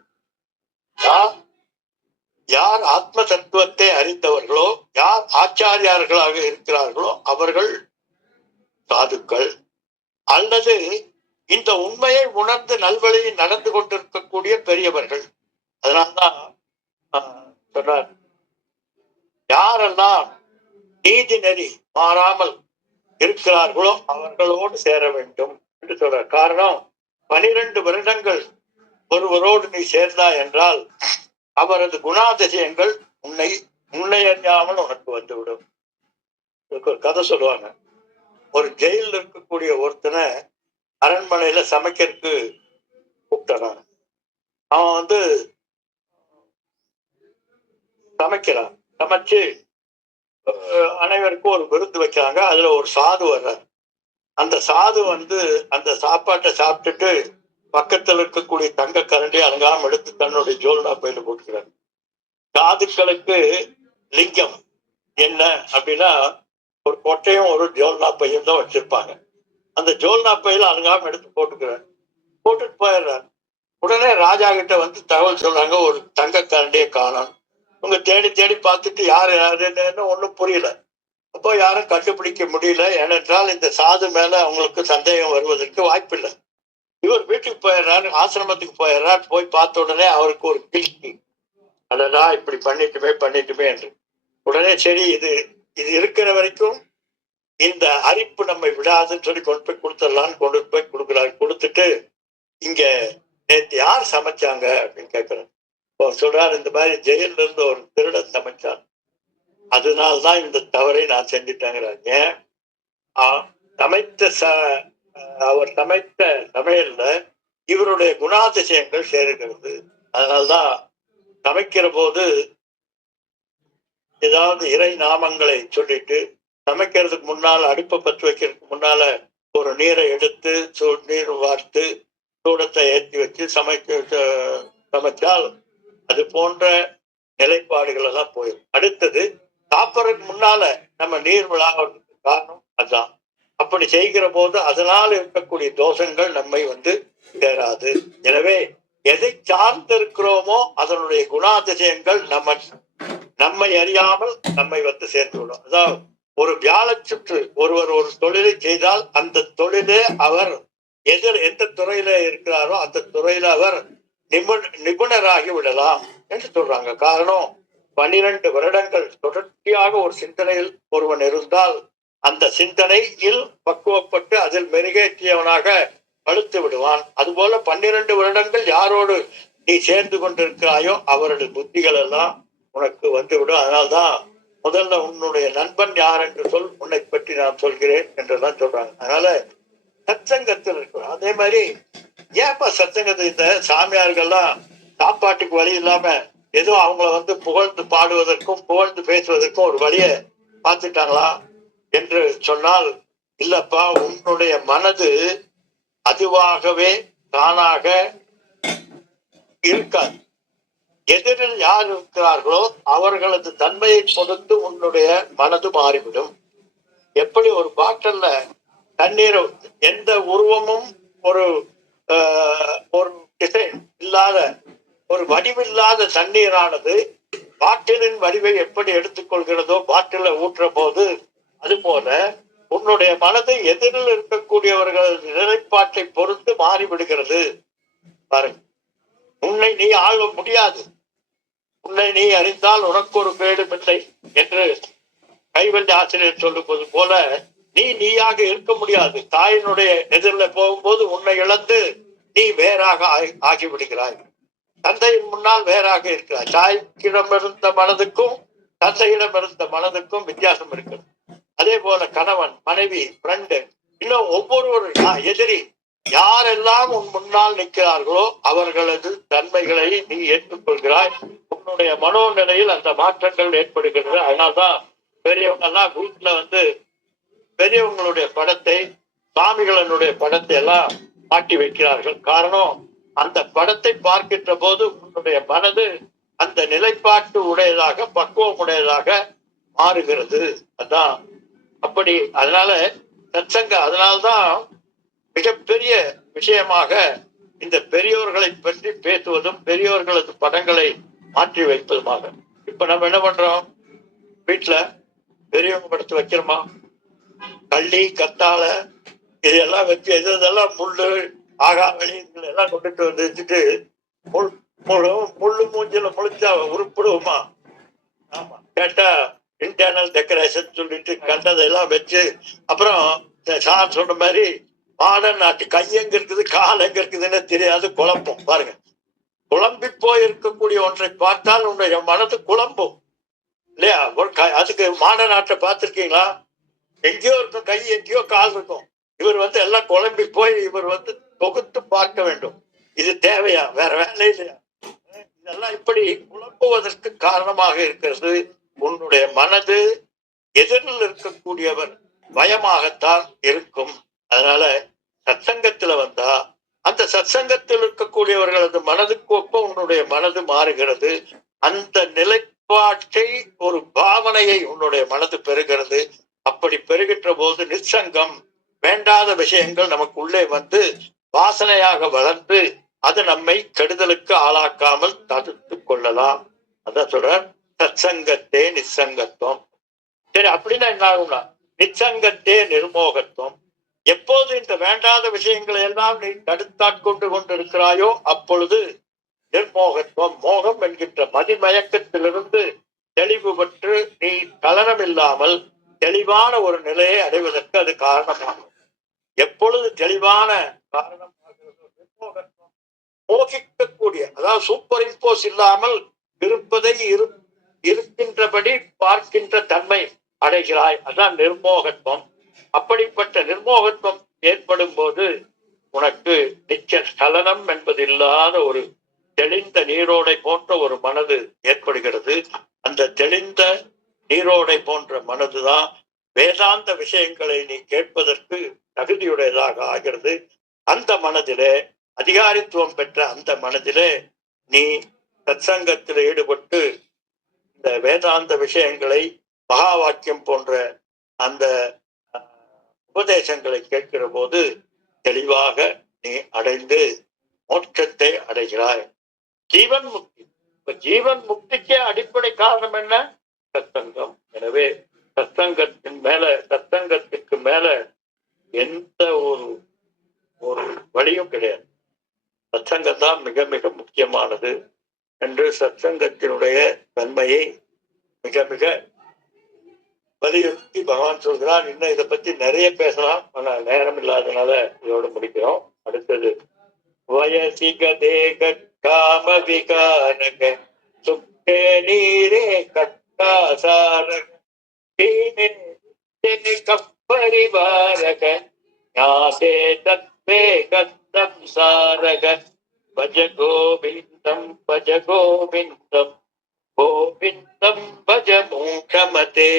யார் ஆத்ம தத்துவத்தை அறிந்தவர்களோ, யார் ஆச்சாரியார்களாக இருக்கிறார்களோ அவர்கள் சாதுக்கள். அல்லது இந்த உண்மையை உணர்ந்து நல்வழியில் நடந்து கொண்டிருக்கக்கூடிய பெரியவர்கள். அதனால்தான் சொல்றார், யாரெல்லாம் நீதி நெறி மாறாமல் இருக்கிறார்களோ அவர்களோடு சேர வேண்டும் என்று சொல்றார். காரணம், 12 வருடங்கள் ஒருவரோடு நீ சேர்ந்தா என்றால் அவரது குணாதிசயங்கள் உன்னை அறியாமல் உனக்கு வந்துவிடும். ஒரு கதை சொல்லுவாங்க. ஒரு ஜெயில இருக்கக்கூடிய ஒருத்தனை அரண்மனையில சமைக்கிறதுக்கு கூப்பிட்டான். அவன் சமைக்கிறான். சமைச்சு அனைவருக்கும் ஒரு விருந்து வைக்கிறாங்க. அதுல ஒரு சாது வர்றார். அந்த சாது அந்த சாப்பாட்டை சாப்பிட்டுட்டு பக்கத்தில் இருக்கக்கூடிய தங்க கரண்டி அலங்காம எடுத்து தன்னுடைய ஜோல்னா பையில போட்டுக்கிறார். சாதுக்களுக்கு லிங்கம் என்ன அப்படின்னா, ஒரு கொட்டையும் ஒரு ஜோல்னா பையும் தான் வச்சிருப்பாங்க. அந்த ஜோல்னா பையில அலங்காம எடுத்து போட்டுக்கிறார். போட்டுட்டு போயிடுறார். உடனே ராஜா கிட்ட தகவல் சொல்றாங்க, ஒரு தங்க கரண்டியை காணோம். உங்க தேடி தேடி பார்த்துட்டு யாருன்னு ஒன்றும் புரியல. அப்போ யாரும் கண்டுபிடிக்க முடியல. ஏனென்றால் இந்த சாது மேல அவங்களுக்கு சந்தேகம் வருவதற்கு வாய்ப்பில்லை. இவர் வீட்டுக்கு போயிடுறாரு, ஆசிரமத்துக்கு போயிடுறாரு. போய் பார்த்த உடனே அவருக்கு ஒரு கில்ட்டி, அடடா இப்படி பண்ணிட்டுமே என்று. உடனே சரி, இது இருக்கிற வரைக்கும் இந்த அரிப்பு நம்மை விடாதுன்னு சொல்லி கொண்டு போய் கொடுத்துடலான்னு கொண்டு போய் கொடுக்குறாரு. கொடுத்துட்டு, இங்க நேற்று யார் சமைச்சாங்க அப்படின்னு கேட்கிறாரு. சொல்றாரு, இந்த மாதிரி ஜெயில இருந்து ஒரு திருடன் சமைச்சான், அதனால்தான் இந்த தவறை நான் செஞ்சுட்டேங்கிறார். ஏன்? அவர் சமைத்த சமையல்ல இவருடைய குணாதிசயங்கள் சேருகிறது. அதனால்தான் சமைக்கிற போது ஏதாவது இறை நாமங்களை சொல்லிட்டு, சமைக்கிறதுக்கு முன்னால் அடுப்பை பற்ற வைக்கிறதுக்கு முன்னால ஒரு நீரை எடுத்து நீர் வார்த்து சூடத்தை ஏற்றி வச்சு சமைச்சால் அது போன்ற நிலைப்பாடுகள் எல்லாம் போயிடும். அடுத்தது சாப்பிட்றதுக்கு முன்னால நம்ம நீர் விழாவதுக்கு காரணம் அதுதான். அப்படி செய்கிற போது அதனால் இருக்கக்கூடிய தோஷங்கள் நம்மை சேராது. எனவே எதை சார்ந்திருக்கிறோமோ அதனுடைய குணாதிசயங்கள் நம்மை அறியாமல் நம்மை சேர்ந்து விடும். அதாவது ஒரு வியாழச்சுற்று ஒருவர் ஒரு தொழிலை செய்தால் அந்த தொழிலே அவர் எந்த துறையில இருக்கிறாரோ அந்த துறையில அவர் நிபுணராகி விடலாம் என்று சொல்றாங்க. காரணம் 12 வருடங்கள் தொடர்ச்சியாக ஒரு சிந்தனையில் ஒருவன் இருந்தால் அந்த சிந்தனையில் பக்குவப்பட்டு அதில் மெருகேற்றியவனாக வலுத்து விடுவான். அதுபோல 12 வருடங்கள் யாரோடு நீ சேர்ந்து கொண்டிருக்கிறாயோ அவருடைய புத்திகள் எல்லாம் உனக்கு வந்துவிடும். அதனால்தான் முதல்ல உன்னுடைய நண்பன் யார் என்று சொல், உன்னை பற்றி நான் சொல்கிறேன் என்றுதான் சொல்றாங்க. அதனால சத்சங்கத்தில் இருக்கிறோம். அதே மாதிரி ஏப்பா சத்சங்கத்தை இந்த சாமியார்கள்லாம் சாப்பாட்டுக்கு வழி இல்லாம ஏதோ அவங்கள புகழ்ந்து பாடுவதற்கும் புகழ்ந்து பேசுவதற்கும் ஒரு வழியை பார்த்துட்டாங்களா என்று சொன்னால், இல்லப்பா, உன்னுடைய மனது அதுவாகவே தானாக இருக்காது. எதிரில் யார் இருக்கிறார்களோ அவர்களது தன்மையை பொறுத்து உன்னுடைய மனது மாறிவிடும். எப்படி ஒரு பாட்டில்ல தண்ணீர் எந்த உருவமும் ஒரு டிசைன் இல்லாத ஒரு வடிவில்லாத தண்ணீரானது பாட்டிலின் வடிவை எப்படி எடுத்துக்கொள்கிறதோ பாட்டில ஊற்ற போது, அதுபோல உன்னுடைய மனது எதிரில் இருக்கக்கூடியவர்கள் நிலைப்பாட்டை பொறுத்து மாறிவிடுகிறது. பாருங்க, உன்னை நீ ஆள முடியாது. உன்னை நீ அறிந்தால் உனக்கு ஒரு பேடும் இல்லை என்று கைவல்ய ஆசிரியர் சொல்லுவது போல நீயாக இருக்க முடியாது. தாயினுடைய எதிரில் போகும்போது உன்னை இழந்து நீ வேறாக ஆகிவிடுகிறாய். தந்தையின் முன்னால் வேறாக இருக்கிறாய். தாய்க்கிடம் இருந்த மனதுக்கும் தந்தையிடம் இருந்த மனதுக்கும் வித்தியாசம் இருக்கு. அதே போல கணவன், மனைவி, ஃப்ரெண்டு, இன்னும் ஒவ்வொருவரும் எதிரி யாரெல்லாம் உன் முன்னால் நிற்கிறார்களோ அவர்களது தன்மைகளை நீ ஏற்றுக்கொள்கிறாய். உன்னுடைய மனோநிலையில் அந்த மாற்றங்கள் ஏற்படுகிறது. அதனால்தான் பெரியவங்க எல்லாம் வீட்டுல பெரியவங்களுடைய படத்தை, சாமிகளினுடைய படத்தை எல்லாம் மாட்டி வைக்கிறார்கள். காரணம், அந்த படத்தை பார்க்கின்ற போது உன்னுடைய மனது அந்த நிலைப்பாட்டு உடையதாக, பக்குவம் உடையதாக மாறுகிறது. அதான் அப்படி. அதனால அதனால்தான் மிகப்பெரிய விஷயமாக இந்த பெரியோர்களை பற்றி பேசுவதும் பெரியோர்களது படங்களை மாற்றி வைப்பதுமாக. இப்ப நம்ம என்ன பண்றோம்? வீட்டுல பெரியவங்க படத்தை வைக்கிறோமா? கள்ளி, கத்தாழை இதெல்லாம் வச்சு இதெல்லாம் முள்ளு, ஆகாவளி எல்லாம் கொண்டுட்டு வச்சுட்டு முள்ளு மூஞ்சில முழிச்சா உருப்பிடுவோமா? ஆமா, கேட்டா இன்டர்னல் டெக்கரேஷன் சொல்லிட்டு கண்டதெல்லாம் வச்சு, அப்புறம் சார் சொன்ன மாதிரி மாடர்ன் நாட்டு கை எங்க இருக்குது கால் எங்க இருக்குதுன்னு தெரியாது, குழப்பம். பாருங்க, குழம்பி போய் இருக்கக்கூடிய ஒன்றை பார்த்தால் உன்னுடைய மனது குழம்பும் இல்லையா? அதுக்கு மாடர்ன் நாட்டை பார்த்திருக்கீங்களா? எங்கேயோ இருக்கும் கை, எங்கேயோ கால் இருக்கும். இவர் எல்லாம் குழம்பி போய் இவர் தொகுத்து பார்க்க வேண்டும். இது தேவையா? வேற வேலை இல்லையா? இதெல்லாம் இப்படி குழம்புவதற்கு காரணமாக இருக்கிறது. உன்னுடைய மனது எதிரில் இருக்கக்கூடியவர் பயமாகத்தான் இருக்கும். அதனால சத்சங்கத்துல வந்தா அந்த சத்சங்கத்தில் இருக்கக்கூடியவர்களது மனதுக்கு ஒப்ப உன்னுடைய மனது மாறுகிறது. அந்த நிலைப்பாட்டை, ஒரு பாவனையை உன்னுடைய மனது பெறுகிறது. அப்படி பெறுகின்ற போது நிச்சங்கம், வேண்டாத விஷயங்கள் நமக்குள்ளே வாசனையாக வளர்ந்து அது நம்மை கெடுதலுக்கு ஆளாக்காமல் தடுத்து கொள்ளலாம். அதான் சொல்ற சத்சங்கத்தே நிச்சங்கத்துவம். சரி, அப்படின்னா என்ன ஆகும்னா நிச்சங்கத்தே நிர்மோகத்துவம். எப்போது இந்த வேண்டாத விஷயங்களை எல்லாம் நீ தடுத்தாட்கொண்டு கொண்டிருக்கிறாயோ அப்பொழுது நிர்மோகத்துவம், மோகம் என்கின்ற மதிமயக்கத்திலிருந்து தெளிவு பெற்று நீ கலனம் இல்லாமல் தெளிவான ஒரு நிலையை அடைவதற்கு அது காரணமாகும். எப்பொழுது தெளிவான காரணம் நிர்மோகத்துவம், மோகிக்கக்கூடிய, அதாவது சூப்பர் இம்போஸ் இல்லாமல் இருப்பதை இருக்கின்றபடி பார்க்கின்ற தன்மை அடைகிறாய். அதான் நிர்மோகத்துவம். அப்படிப்பட்ட நிர்மோகத்துவம் ஏற்படும் போது உனக்கு நிச்சய ஸ்கலனம் என்பது இல்லாத ஒரு தெளிந்த நீரோடை போன்ற ஒரு மனது ஏற்படுகிறது. அந்த தெளிந்த நீரோடை போன்ற மனதுதான் வேதாந்த விஷயங்களை நீ கேட்பதற்கு தகுதியுடையதாக ஆகிறது. அந்த மனதிலே, அதிகாரித்துவம் பெற்ற அந்த மனதிலே நீ சத்சங்கத்தில் ஈடுபட்டு இந்த வேதாந்த விஷயங்களை, மகா வாக்கியம் போன்ற அந்த உபதேசங்களை கேட்கிற போது தெளிவாக நீ அடைந்து மோட்சத்தை அடைகிறாய். ஜீவன் முக்தி. இப்ப ஜீவன் முக்திக்கே அடிப்படை காரணம் என்ன? சத்சங்கம். எனவே சத்சங்கத்துக்கு மேல எந்த ஒரு வழியும் கிடையாது. சத்சங்கம் தான் மிக மிக முக்கியமானது என்று சத்சங்கத்தினுடைய தன்மையை மிக மிக வலியுறுத்தி பகவான் சொல்கிறார். இன்னும் இதை பத்தி நிறைய பேசலாம், ஆனா நேரம் இல்லாதனால இதோடு முடிக்கிறோம். அடுத்தது வயசிக தேக காம விகாரக சுக்கே நீரே கட்டாசாரக கப்பரிவாரக ஞாசே தத்வே கத்தம் சாரக பஜ கோவிந்தம் பஜ கோவிந்தம் கோவிந்தம் பஜ மூடமதே.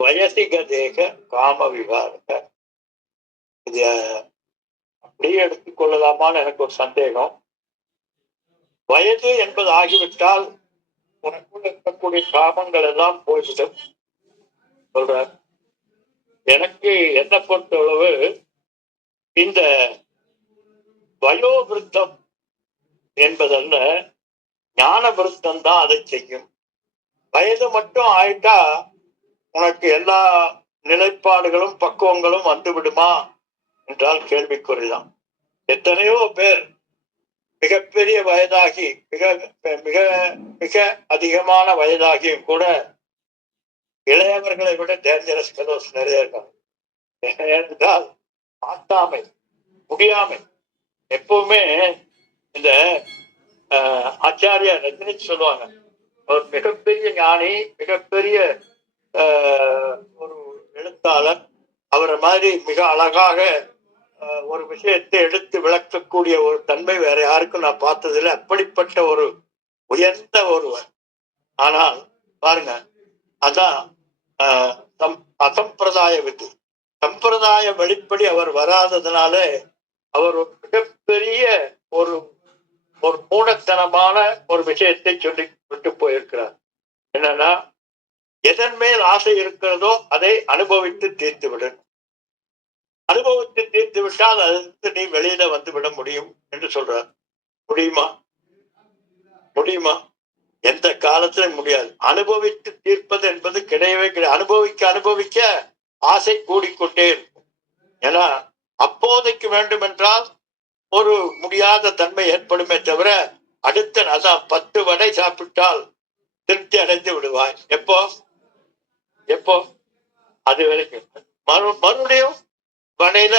வயசிக தேக காம விவாரக, இத அப்படியே எடுத்துக்கொள்ளலாமான்னு எனக்கு ஒரு சந்தேகம். வயது என்பது ஆகிவிட்டால் உனக்குள்ள இருக்கக்கூடிய காமங்கள் எல்லாம் போய்விடும் சொல்ற. எனக்கு என்ன பொறுத்தளவு இந்த வயோவிருத்தம் என்பதல்ல, ஞான விருத்தம் தான் அதை செய்யும். வயது மட்டும் ஆயிட்டா உனக்கு எல்லா நிலைப்பாடுகளும் பக்குவங்களும் வந்து விடுமா என்றால் கேள்விக்குறிதான். எத்தனையோ பேர் மிகப்பெரிய வயதாகி மிக மிக மிக அதிகமான வயதாகியும் கூட இளையவர்களை விட டேஞ்சரஸ் ஃபெலோஸ் நிறைய இருக்காங்க. ஏனென்றால் மாட்டாமை, முடியாமை. எப்பவுமே இந்த ஆச்சாரியா ரஜினி சொல்லுவாங்க, ஒரு மிகப்பெரிய ஞானி, மிகப்பெரிய ஒரு எழுத்தாளர், அவரை மாதிரி மிக அழகாக ஒரு விஷயத்தை எடுத்து விளக்கக்கூடிய ஒரு தன்மை வேற யாருக்கும் நான் பார்த்ததில்லை. அப்படிப்பட்ட ஒரு உயர்ந்த ஒருவர். ஆனால் பாருங்க, அதான் அசம்பிரதாய விதி. சம்பிரதாய வழிப்படி அவர் வராததுனால அவர் ஒரு மிகப்பெரிய ஒரு ஒரு மூடத்தனமான ஒரு விஷயத்தை சொல்லி விட்டு போயிருக்கிறார். என்னன்னா, எதன் மேல் ஆசை இருக்கிறதோ அதை அனுபவித்து தீர்த்து விடு. அனுபவித்து தீர்த்து விட்டால் அது நீ வெளியில வந்து விட முடியும் என்று சொல்றார். முடியுமா? முடியுமா? எந்த காலத்திலும் முடியாது. அனுபவித்து தீர்ப்பது என்பது கிடையவே கிடையாது. அனுபவிக்க அனுபவிக்க ஆசை கூடிக்கொண்டே இருக்கும். ஏன்னா அப்போதைக்கு வேண்டும் என்றால் ஒரு முடியாத தன்மை ஏற்படுமே தவிர அடுத்த அதான் 10 வடை சாப்பிட்டால் திருப்தி அடைந்து விடுவாய். எப்போ எப்போ அது வரைக்கும் மறுபடியும் வடையில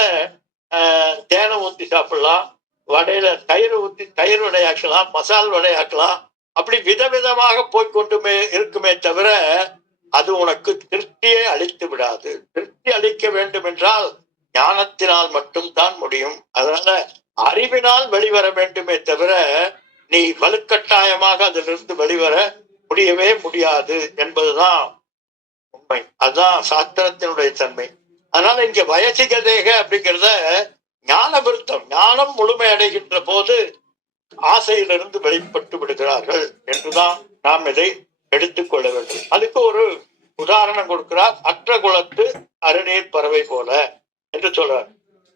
தேனை ஊற்றி சாப்பிடலாம், வடையில தயிர் ஊற்றி தயிர் வடையாக்கலாம், மசால் வடையாக்கலாம். அப்படி விதவிதமாக போய்கொண்டுமே இருக்குமே தவிர அது உனக்கு திருப்தியை அளித்து விடாது. திருப்தி அளிக்க வேண்டும் என்றால் ஞானத்தினால் மட்டும்தான் முடியும். அதனால அறிவினால் வெளிவர வேண்டுமே தவிர நீ வலுக்கட்டாயமாக அதிலிருந்து வெளிவர முடியவே முடியாது என்பதுதான் உண்மை. அதுதான் சாஸ்திரத்தினுடைய தன்மை. அதனால இங்க வயசிக தேக அப்படிங்கிறத ஞான விருத்தம், ஞானம் முழுமை அடைகின்ற போது ஆசையிலிருந்து வெளிப்பட்டு விடுகிறார்கள் என்றுதான் நாம் இதை எடுத்துக்கொள்ள வேண்டும். அதுக்கு ஒரு உதாரணம் கொடுக்கிறார். அற்ற குலத்து அருநீர் பறவை போல என்று சொல்றார்.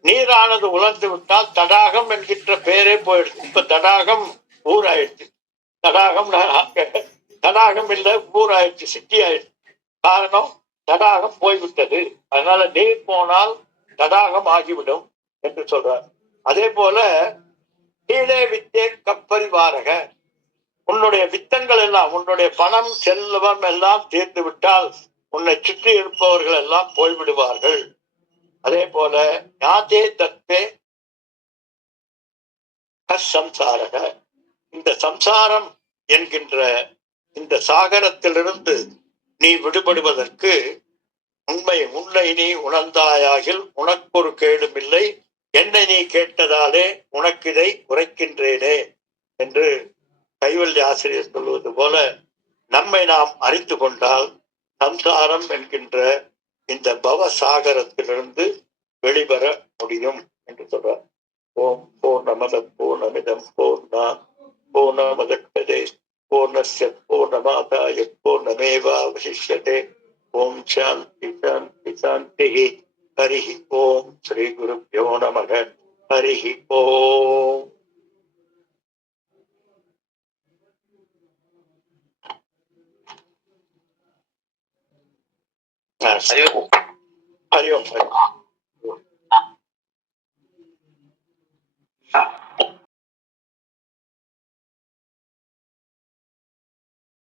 நீரானது உலர்ந்து விட்டால் தடாகம் என்கின்ற பேரே போயிடுச்சு. இப்ப தடாகம் ஊராயிடுச்சு. தடாகம் இல்ல, ஊராயிடுச்சு, சிட்டி ஆயிடுச்சு. காரணம், தடாகம் போய்விட்டது. அதனால நீர் போனால் தடாகம் ஆகிவிடும் என்று சொல்றார். அதே போல கீழே வித்தே கப்பரிவாரக, உன்னுடைய வித்தங்கள் எல்லாம், உன்னுடைய பணம் செல்வம் எல்லாம் தீர்ந்து விட்டால் உன்னை சுற்றி இருப்பவர்கள் எல்லாம் போய்விடுவார்கள். அதே போல ஞாதே தத்வே கசம்சாரக, இந்த சம்சாரம் என்கின்ற இந்த சாகரத்திலிருந்து நீ விடுபடுவதற்கு உன்னை நீ உணர்ந்தாயாகில் உனக்கொரு கேடும் இல்லை, என்னை நீ கேட்டதாலே உனக்கு இதை உரைக்கின்றேனே என்று கைவல்ய ஆசிரியர் சொல்வது போல நம்மை நாம் அறிந்து கொண்டால் சம்சாரம் என்கின்ற இந்த பவசாகரத்திலிருந்து வெளிவர முடியும் என்று சொல்றார். ஓம் பூர்ணமத பூர்ணமிதம் பூர்ணமுதச்யதே பூர்ணஸ்ய பூர்ணமாதாய பூர்ணமேவாவசிஷ்யதே. ஓம் சாந்தி சாந்தி சாந்தி. ஹரி ஓம். ஸ்ரீ குருப்யோ நமக. ஹரி ஓம். ஹரி ஓம்.